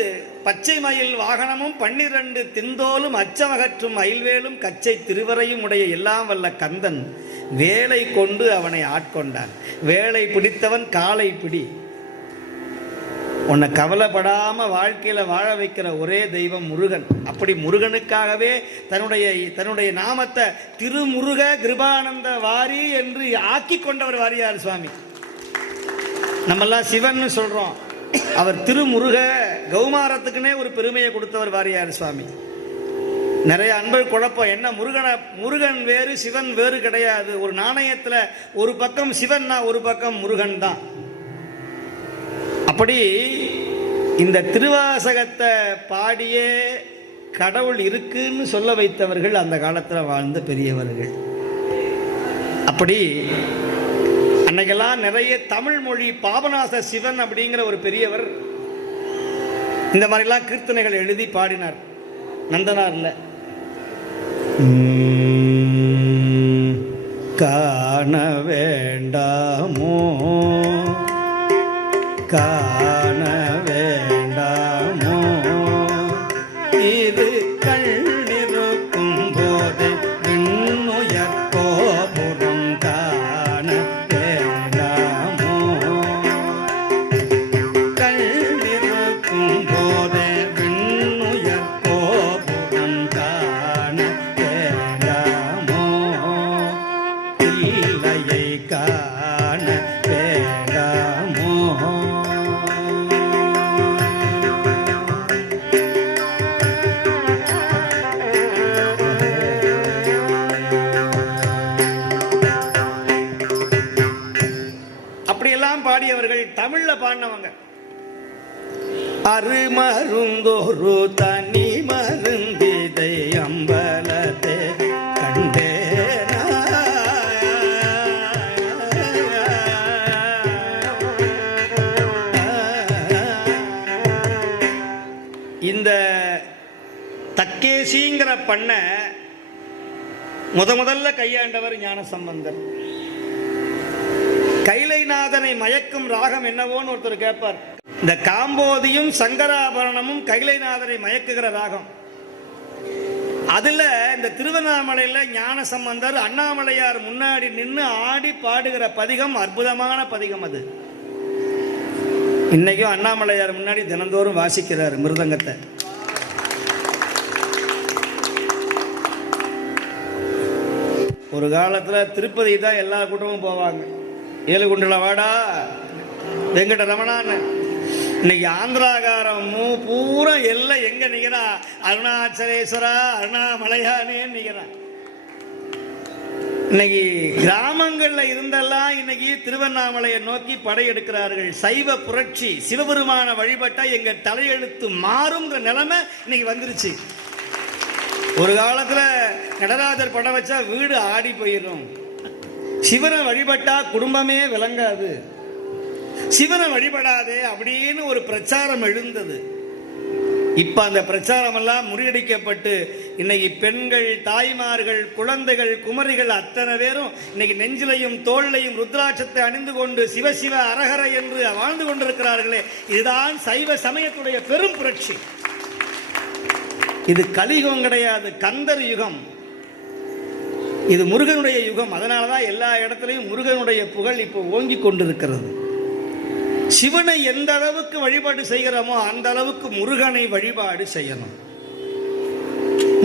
பச்சை மயில் வாகனமும் 12 திந்தோலும் அச்சமகற்றும் அயில்வேலும் கச்சை திருவரையும் உடைய எல்லாம் வல்ல கந்தன் வேலை கொண்டு அவனை ஆட்கொண்டான். வேலை பிடித்தவன் காலை பிடி. உன்னை கவலைப்படாம வாழ்க்கையில வாழ வைக்கிற ஒரே தெய்வம் முருகன். அப்படி முருகனுக்காகவே தன்னுடைய நாமத்தை திருமுருக கிருபானந்த வாரி என்று ஆக்கி கொண்டவர் வாரியார் சுவாமி. நம்மெல்லாம் சிவன் சொல்றோம், அவர் திருமுருக. கௌமாரத்துக்குன்னே ஒரு பெருமையை கொடுத்தவர் வாரியார் சுவாமி. நிறைய அன்பர் குழப்பம் என்ன, முருகன் வேறு சிவன் வேறு கிடையாது. ஒரு நாணயத்துல ஒரு பக்கம் சிவன்னா ஒரு பக்கம் முருகன் தான். அப்படி இந்த திருவாசகத்தை பாடியே கடவுள் இருக்குன்னு சொல்ல வைத்தவர்கள் அந்த காலத்தில் வாழ்ந்த பெரியவர்கள். அப்படி அன்னைக்கெல்லாம் நிறைய தமிழ் மொழி பாபநாச சிவன் அப்படிங்கிற ஒரு பெரியவர் இந்த மாதிரிலாம் கீர்த்தனைகள் எழுதி பாடினார். நந்தனார்ல காண வேண்டாமோ காண வேண்டாமோ இது கண்ணிருக்கும் போது இன்னுயர் கோபுரம் காண வேண்டாமோ கண்ணிருக்கும் போது இன்னுயர் கோபுரம் காண வேண்டாமோ இல்லையை காண வேண்டாமோ. அப்படியெல்லாம் பாடியவர்கள் தமிழ்ல பாடினவங்க. அருமருந்தோரு தனி மருந்திதை அம்பலத்தே கண்டே. இந்த தக்கேசிங்கிற பண்ண முதல்ல கையாண்டவர் ஞானசம்பந்தர். கைலைநாதனை மயக்கும் ராகம் என்னவோன்னு ஒருத்தர் கேட்பார். இந்த காம்போதியும் சங்கராபரணமும் கைலைநாதனை மயக்குகிற ராகம். அதுல இந்த திருவண்ணாமலையில ஞானசம்பந்தர் அண்ணாமலையார் முன்னாடி நின்று ஆடி பாடுகிற பதிகம் அற்புதமான பதிகம். அது இன்னைக்கும் அண்ணாமலையார் முன்னாடி தினந்தோறும் வாசிக்கிறார் மிருதங்கத்தை. ஒரு காலத்தில் திருப்பதி தான் எல்லா கூட்டமும் போவாங்க. ஏழுகுண்டல வாடா வெங்கட ரமணான்னு. இன்னைக்கு ஆந்திராகாரம் பூரா எல்லாம் எங்க நிக்கிறா? அருணாச்சலேஸ்வரா அருணாமலையானேன்னு நிக்கிறான். இன்னைக்கு கிராமங்கள்ல இருந்தெல்லாம் இன்னைக்கு திருவண்ணாமலையை நோக்கி படையெடுக்கிறார்கள். சைவ புரட்சி, சிவபெருமான வழிபட்டா எங்க தலையெழுத்து மாறும்ன்ற நிலைமை இன்னைக்கு வந்துருச்சு. ஒரு காலத்துல நடராஜர் படம் வச்சா வீடு ஆடி போயிடும். சிவனை வழிபட்டா குடும்பமே விளங்காது, சிவனை வழிபடாதே அப்படின்னு ஒரு பிரச்சாரம் எழுந்தது. இப்ப அந்த பிரச்சாரம் எல்லாம் முறியடிக்கப்பட்டு இன்னைக்கு பெண்கள், தாய்மார்கள், குழந்தைகள், குமரிகள் அத்தனை பேரும் இன்னைக்கு நெஞ்சிலையும் தோல்லையும் ருத்ராட்சத்தை அணிந்து கொண்டு சிவசிவ அரகர என்று வாழ்ந்து கொண்டிருக்கிறார்களே, இதுதான் சைவ சமயத்துடைய பெரும் புரட்சி. இது கலியுகம் கிடையாது, கந்தர் யுகம். இது முருகனுடைய யுகம். அதனாலதான் எல்லா இடத்துலையும் முருகனுடைய புகழ் இப்போ ஓங்கி கொண்டிருக்கிறது. சிவனை எந்த அளவுக்கு வழிபாடு செய்கிறோமோ அந்த அளவுக்கு முருகனை வழிபாடு செய்யணும்.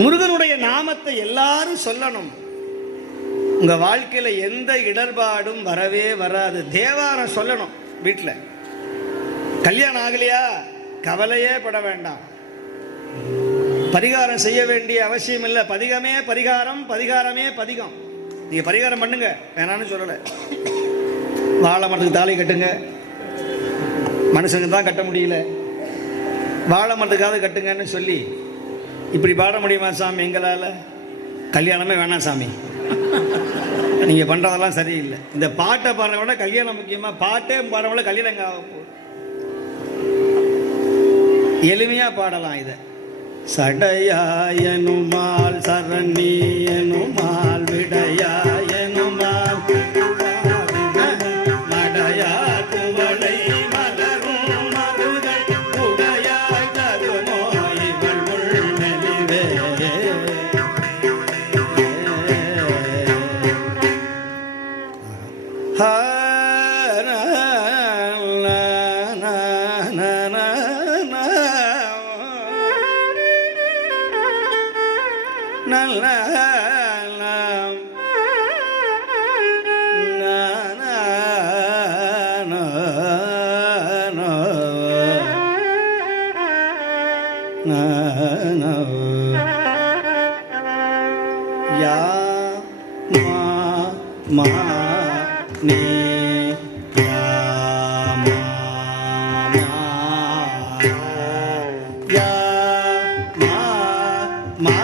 முருகனுடைய நாமத்தை எல்லாரும் சொல்லணும். உங்க வாழ்க்கையில எந்த இடர்பாடும் வரவே வராது. தேவாரம் சொல்லணும். வீட்டில் கல்யாணம் ஆகலையா, கவலையே பட வேண்டாம். பரிகாரம் செய்ய வேண்டிய அவசியம் இல்லை. பதிகமே பரிகாரம், பரிகாரமே பதிகம். நீங்க பரிகாரம் பண்ணுங்க, வேணான்னு சொல்லல. வாழை மரத்துக்கு தாலி கட்டுங்க. மனுஷங்க தான் கட்ட முடியல, வாழை மரத்துக்காவது கட்டுங்கன்னு சொல்லி இப்படி பாட முடியுமா சாமி? எங்களால் கல்யாணமே வேணாம் சாமி, நீங்க பண்றதெல்லாம் சரியில்லை. இந்த பாட்டை பாடுறத விட கல்யாணம் முக்கியமா? பாட்டே பாடுறவங்கள கல்யாணம் ஆகும். எளிமையா பாடலாம் இதை. சடையாயனுமால் சரணியனுமால் விடையாயனுமால் நடையா குவளை மலரும் மருதை உடையாய் தருமோ இவள் உள்மெலிவே. யா மா நீ யா மா யா மா மா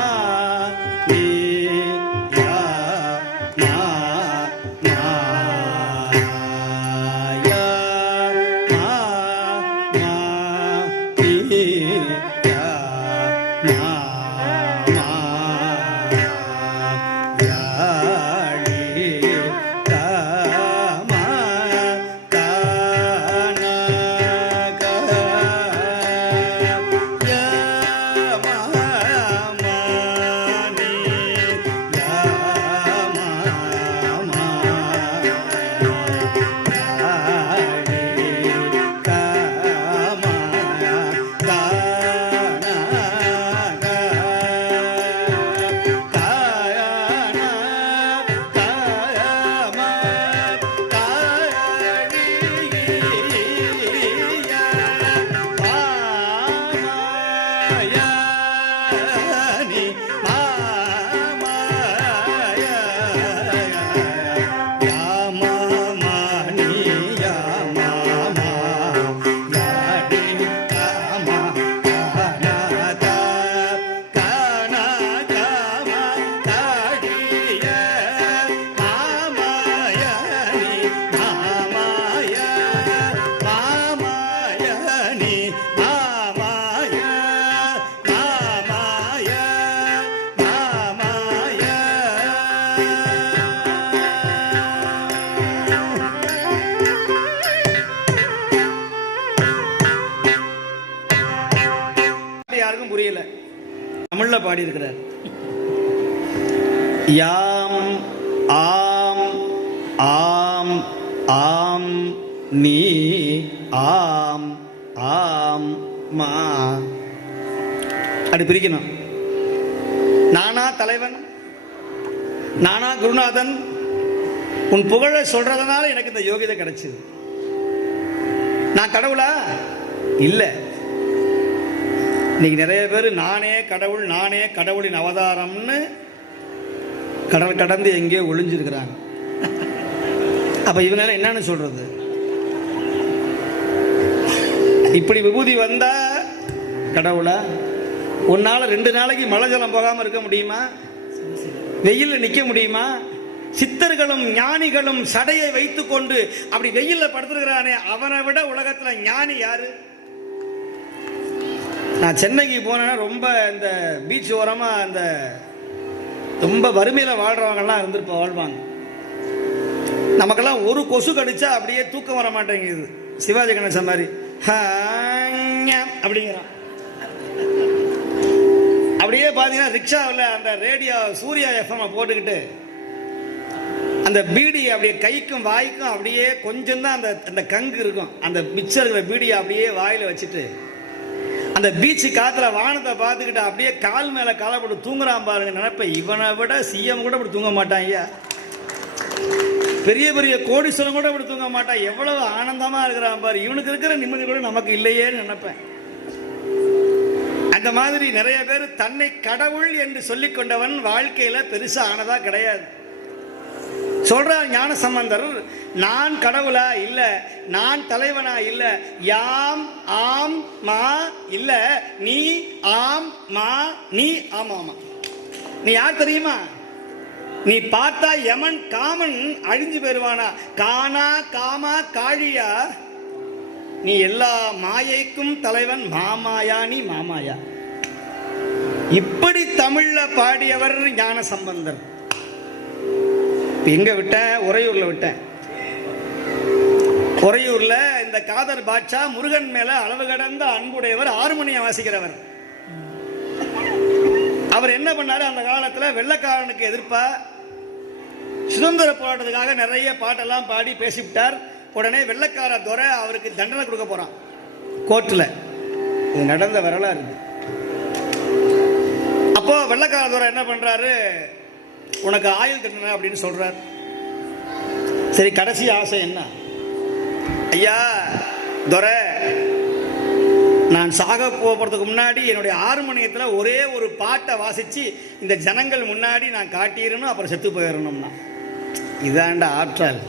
நீ யா மா யா மா நீ யா மா யாருக்கும் புரியல. தமிழ்ல பாடி இருக்கிறார். யாம் ஆம் ஆம் ஆம் நீ ஆம் ஆம் மா. அப்படி பிரிக்கணும். நானா தலைவன், நானா குருநாதன், உன் புகழை சொல்றதுனால எனக்கு இந்த யோகிதை கிடைச்சது. நான் கடவுளா? இல்லை. இன்னைக்கு நிறைய பேர் நானே கடவுள், நானே கடவுளின் அவதாரம்னு கடல் கடந்து எங்கேயோ ஒளிஞ்சிருக்கிறாங்க. அப்ப இவங்க என்னன்னு சொல்றது? இப்படி விபூதி வந்தா கடவுளா? உன்னால 2 நாளைக்கு மழை ஜலம் போகாம இருக்க முடியுமா? வெயில்ல நிக்க முடியுமா? சித்தர்களும் ஞானிகளும் சடையை வைத்துக் கொண்டு அப்படி வெயில்ல படுத்துருக்கிறானே, அவனை விட உலகத்துல ஞானி யாரு? நான் சென்னைக்கு போனேன்னா ரொம்ப இந்த பீச் ஓரமா அந்த ரொம்ப வறுமையில வாழ்றவங்கலாம் இருந்துட்டு வாழ்வாங்க. நமக்கெல்லாம் ஒரு கொசு கடிச்சா அப்படியே தூக்கம் வர மாட்டேங்குது. சிவாஜி கணேசன் மாதிரி அப்படிங்கிறான். அப்படியே பாத்தீங்கன்னா ரிக்ஷாவில் அந்த ரேடியோ சூர்யா எஃப்எம் போட்டுக்கிட்டு அந்த பீடி அப்படியே கைக்கும் வாய்க்கும் அப்படியே கொஞ்சம் தான் அந்த கங்கு இருக்கும். அந்த மிச்சர் இருக்கிற பீடியை அப்படியே வாயில வச்சுட்டு அந்த பீச்சு காத்துல வானத்தை பார்த்துக்கிட்டு அப்படியே கால் மேல காலை போட்டு தூங்குறான் பாருங்க. நினைப்ப இவனை விட சிஎம் கூட இப்படி தூங்க மாட்டான் ஐயா. பெரிய பெரிய கோடீஸ்வரன் கூட இப்படி தூங்க மாட்டான். எவ்வளவு ஆனந்தமா இருக்கிறான் பாரு. இவனுக்கு இருக்கிற நிம்மதி கூட நமக்கு இல்லையேன்னு நினைப்பேன். அந்த மாதிரி நிறைய பேர் தன்னை கடவுள் என்று சொல்லிக் கொண்டவன் வாழ்க்கையில பெருசா ஆனதா கிடையாது. சொல்றார் ஞானசம்பந்தர், நான் கடவுளா இல்ல, நான் தலைவனா இல்ல, யாம் ஆம் மா இல்ல, நீ ஆம் மா நீ ஆமா ஆமா. நீ யார் தெரியுமா? நீ பார்த்தா யமன் காமன் அழிஞ்சு போயிருவானா? காணா காமா காழியா, நீ எல்லா மாயைக்கும் தலைவன் மாமாயா, நீ மாமாயா. இப்படி தமிழ்ல பாடியவர் ஞானசம்பந்தர். எங்க விட்டேன்? உறையூர்ல விட்டேன். உறையூர்ல இந்த காதர் பாட்சா முருகன் மேல அளவு கடந்த அன்புடையவர், ஹார்மோனியம் வாசிக்கிறவர். அவர் என்ன பண்ணாரு? அந்த காலத்துல வெள்ளைக்காரனுக்கு எதிர்ப்பா சுதந்திர போராட்டத்துக்காக நிறைய பாட்டெல்லாம் பாடி பேசிவிட்டார். உடனே வெள்ளைக்கார துரை அவருக்கு தண்டனை கொடுக்க போறான் கோர்ட்ல. இது நடந்த வரலாறு. அப்போ வெள்ளைக்கார துரை என்ன பண்றாரு? உனக்கு ஆயுள் தண்டனை அப்படின்னு சொல்றார். சரி, கடைசி ஆசை என்ன? ஐயா துரை, நான் சாக போறதுக்கு முன்னாடி என்னுடைய ஹார்மோனியத்துல ஒரே ஒரு பாட்டை வாசிச்சு இந்த ஜனங்கள் முன்னாடி நான் காட்டிடணும், அப்புறம் செத்து போயிடணும்னா. இதாண்டா ஆற்றல்.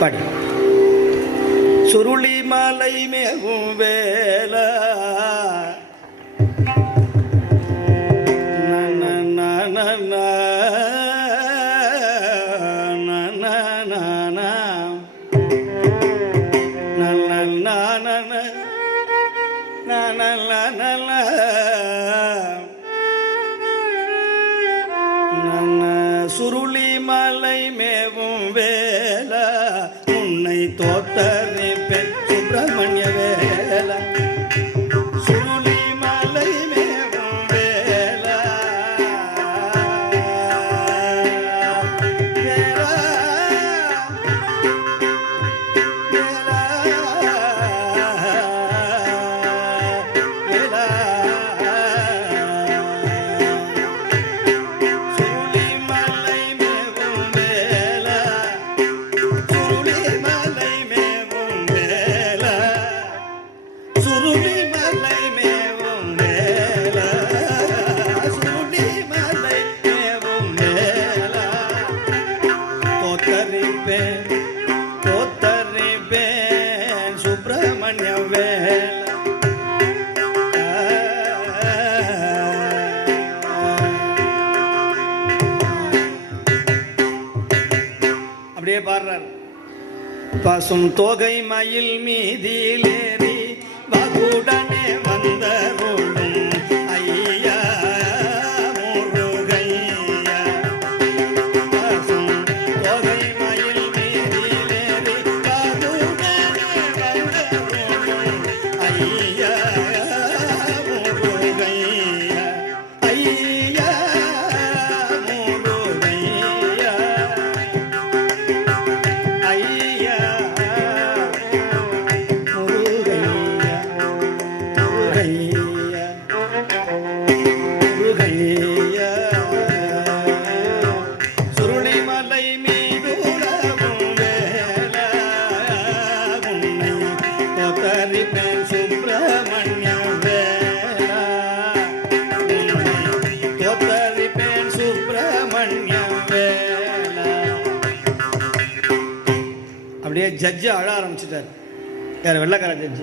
பாடி. சுருளி மலை மேவும் வேலா சுருளி மலை மேவும் வேலா உன்னை தோத்தரிப்பேன் சுப்பிரமணிய வேலா. சுருளி மலை மேவும் வேலா வேலா வேலா வேலா. அப்படியே பாடுறார். பசும் தொகை மயில் மீதிலேறி வகுடனே வந்தருளும் ஐயா முருகையா. பசும் தொகை மயில் மீதிலேறி வகுடனே வந்தருளும் ஐயா முருகையா. ஐயா முருகையா. அப்படியே ஜட்ஜு அழ ஆரம்பிச்சிட்டார். யார்? வெள்ளக்கார ஜட்ஜு.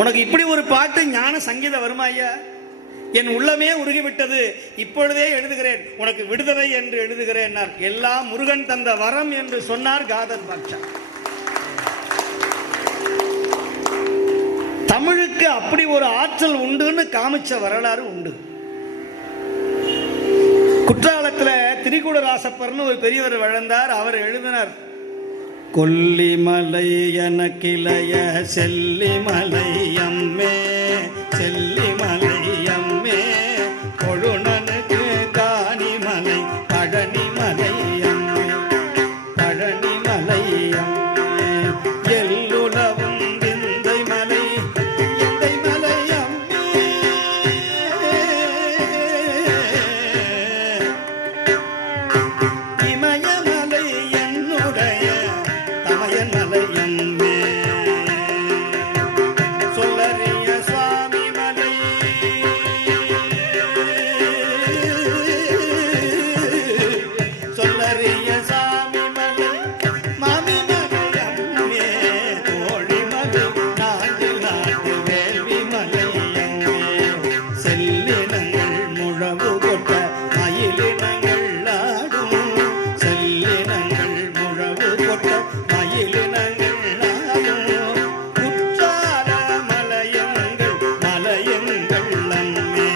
உனக்கு இப்படி ஒரு பாட்டு ஞான சங்கீதம் வருமா ஐயா? என் உள்ளமே உருகிவிட்டது, இப்பொழுதே எழுதுகிறேன், உனக்கு விடுதலை என்று எழுதுகிறேன். எல்லாம் முருகன் தந்த வரம் என்று சொன்னார் காதர் பாட்சா. தமிழுக்கு அப்படி ஒரு ஆற்றல் உண்டுன்னு காமிச்ச வரலாறு உண்டு. குற்றாலத்தில் திரிகூடராசப்பர்னு ஒரு பெரியவர் வளர்ந்தார். அவர் எழுதினார், கொல்லிமலை எனக்கிளைய செல்லிமலை அம்மே, செல்லிமலை அம்மே, கொழுநனுக்கு காணிமலை பழனிமலை அம்மே, பழனிமலை அம்மே, எல்லுலவும் விந்தை மலை, விந்தை மலை அம்மே, இமயமலை என்னுடைய தமயமலை அம்மே, சொல்லறிய சுவாமி மலை, சொல்லறிய சாமி மலை, மாமி மலை அம்மே, தோழி மலை, நாடு நாடு வேள்வி மலை அம்மே, செல்லினங்கள் முழவு கொட்ட மயிலினங்கள் ஆடும், செல்லினங்கள் முழவு கொட்ட மயிலினங்கள் ஆடும், குற்றால மலையங்கள் மலையங்கள் அம்மே,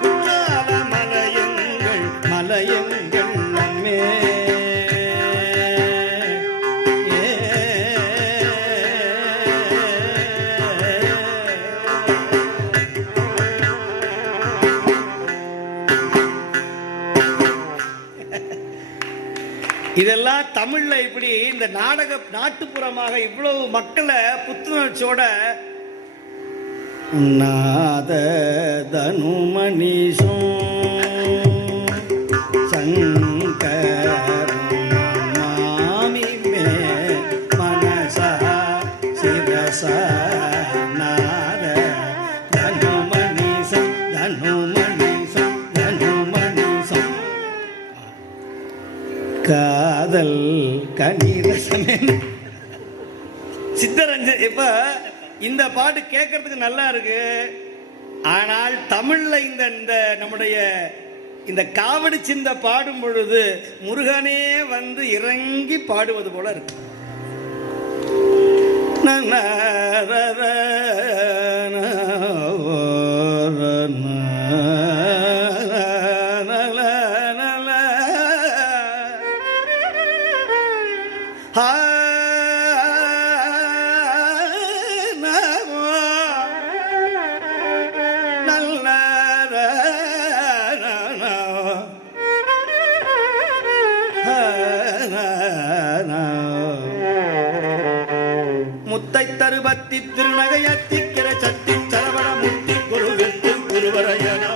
குற்றால மலையங்கள் மலையங்கள் அம்மே. இதெல்லாம் தமிழ்ல இப்படி இந்த நாட்டுப்புறமாக இவ்வளவு மக்களை புத்துணர்ச்சியோட நாத தனுமணிசும் சங்கர மாமி மே மனசா சிரசா நாத தனுமணிசும் தனுமணிசும் தனுமணிசும் காதல் கனிரசமே. சித்தரஞ்சு இப்ப இந்த பாட்டு கேட்கறதுக்கு நல்லா இருக்கு. ஆனால் தமிழ்ல இந்த நம்முடைய இந்த காவடி சிந்த பாடும் பொழுது முருகனே வந்து இறங்கி பாடுவது போல இருக்கு. முத்தை தருபத்தி திருநகையத்திக்கிற சத்தி சரவண முத்தி குருவிற்கு குருவரையனோ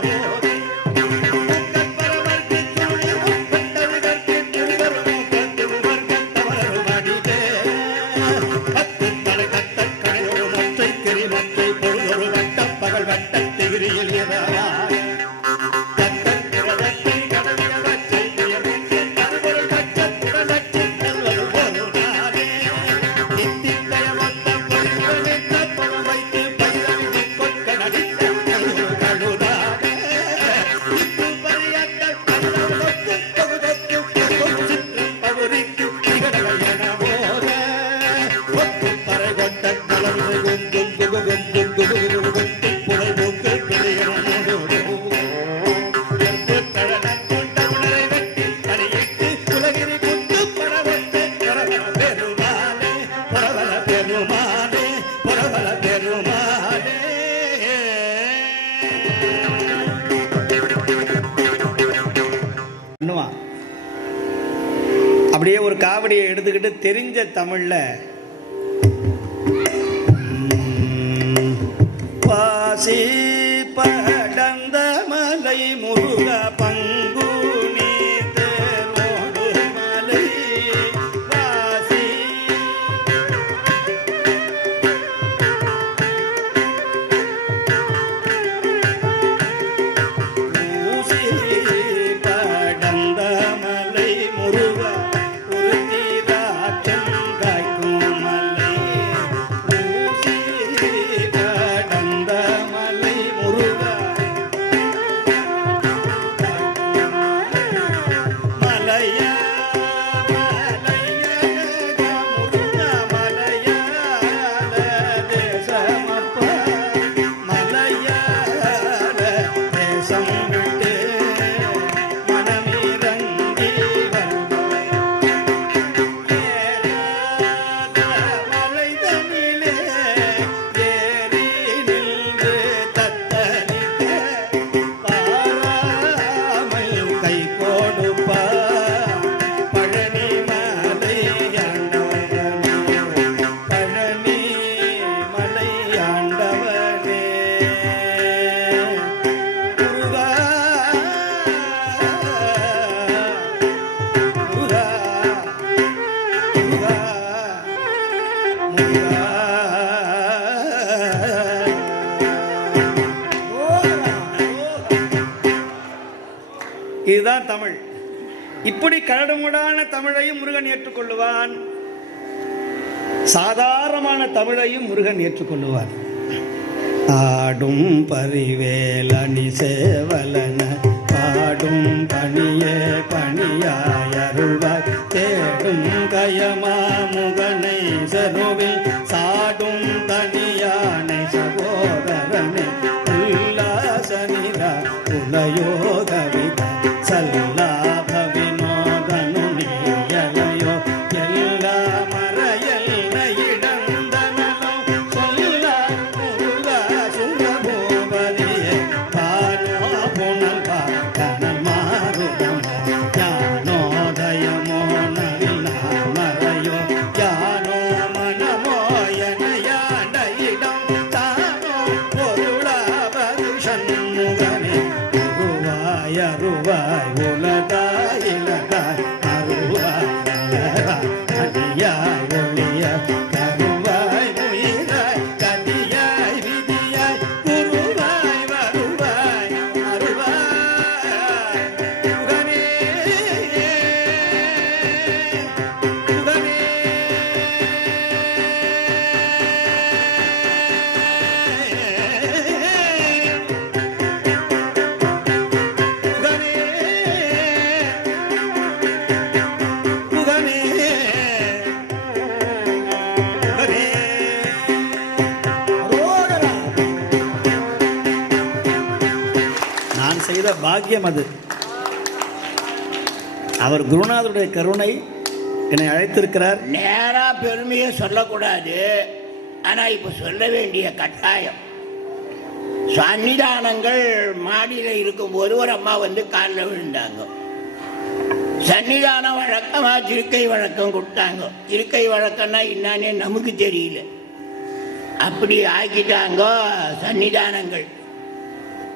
அப்படியே ஒரு காவடியை எடுத்துக்கிட்டு தெரிஞ்ச தமிழ்ல பாசி படந்த மலை முருக பங்கு மலை பாசி படந்த மலை முருக இப்படி கரடுமுடான தமிழையும் முருகன் ஏற்றுக்கொள்ளுவான், சாதாரணமான தமிழையும் முருகன் ஏற்றுக்கொள்ளுவான். ஆடும் பரிவேலணி சேவலன பாடும் பணியே பணியாய் அருள்வாய் தேடும் கயமா முகனை செருவில் சாடும் தனியானை சகோதரனை உல்லாசனிரா உலயோகவிதா சல்லாப வினோதனு நீயலையோ எல்லா மறையல்ல இடந்தனலோ சொல்ல முருகா சுரபூபதியே பானோ புனல்வா கனல் மாறுதமோ ஞானோதயமோ நவினா மறையோ யானோ மனமோ எனையாண்ட இடம் தானோ பொருளாவது சண்முகனே அருவாய் அருவாய் உலகாய் இலகாய் அருவாய் அலராய் அடியாய் ஒளியாய் கருவாய் உயிராய் கதியாய் விதியாய் குருவாய் வருவாய் அருவாய் முகனே முகனே நான் செய்த பாக்கியம் அது. அவர் குருநாதருடைய கருணை என்னை அழைத்திருக்கிறார். நேரா பெருமையை சொல்லக்கூடாது, ஆனா இப்ப சொல்ல வேண்டிய கட்டாயம். சன்னிதானங்கள் மாடியில இருக்கும்போது ஒரு அம்மா வந்து காலில் விழுந்தாங்க. சன்னிதானம் வழக்கமா திருக்கை வழக்கம் கொடுத்தாங்க. திருக்கை வழக்கம்னா என்னன்னே நமக்கு தெரியல, அப்படி ஆக்கிட்டாங்க சன்னிதானங்கள்.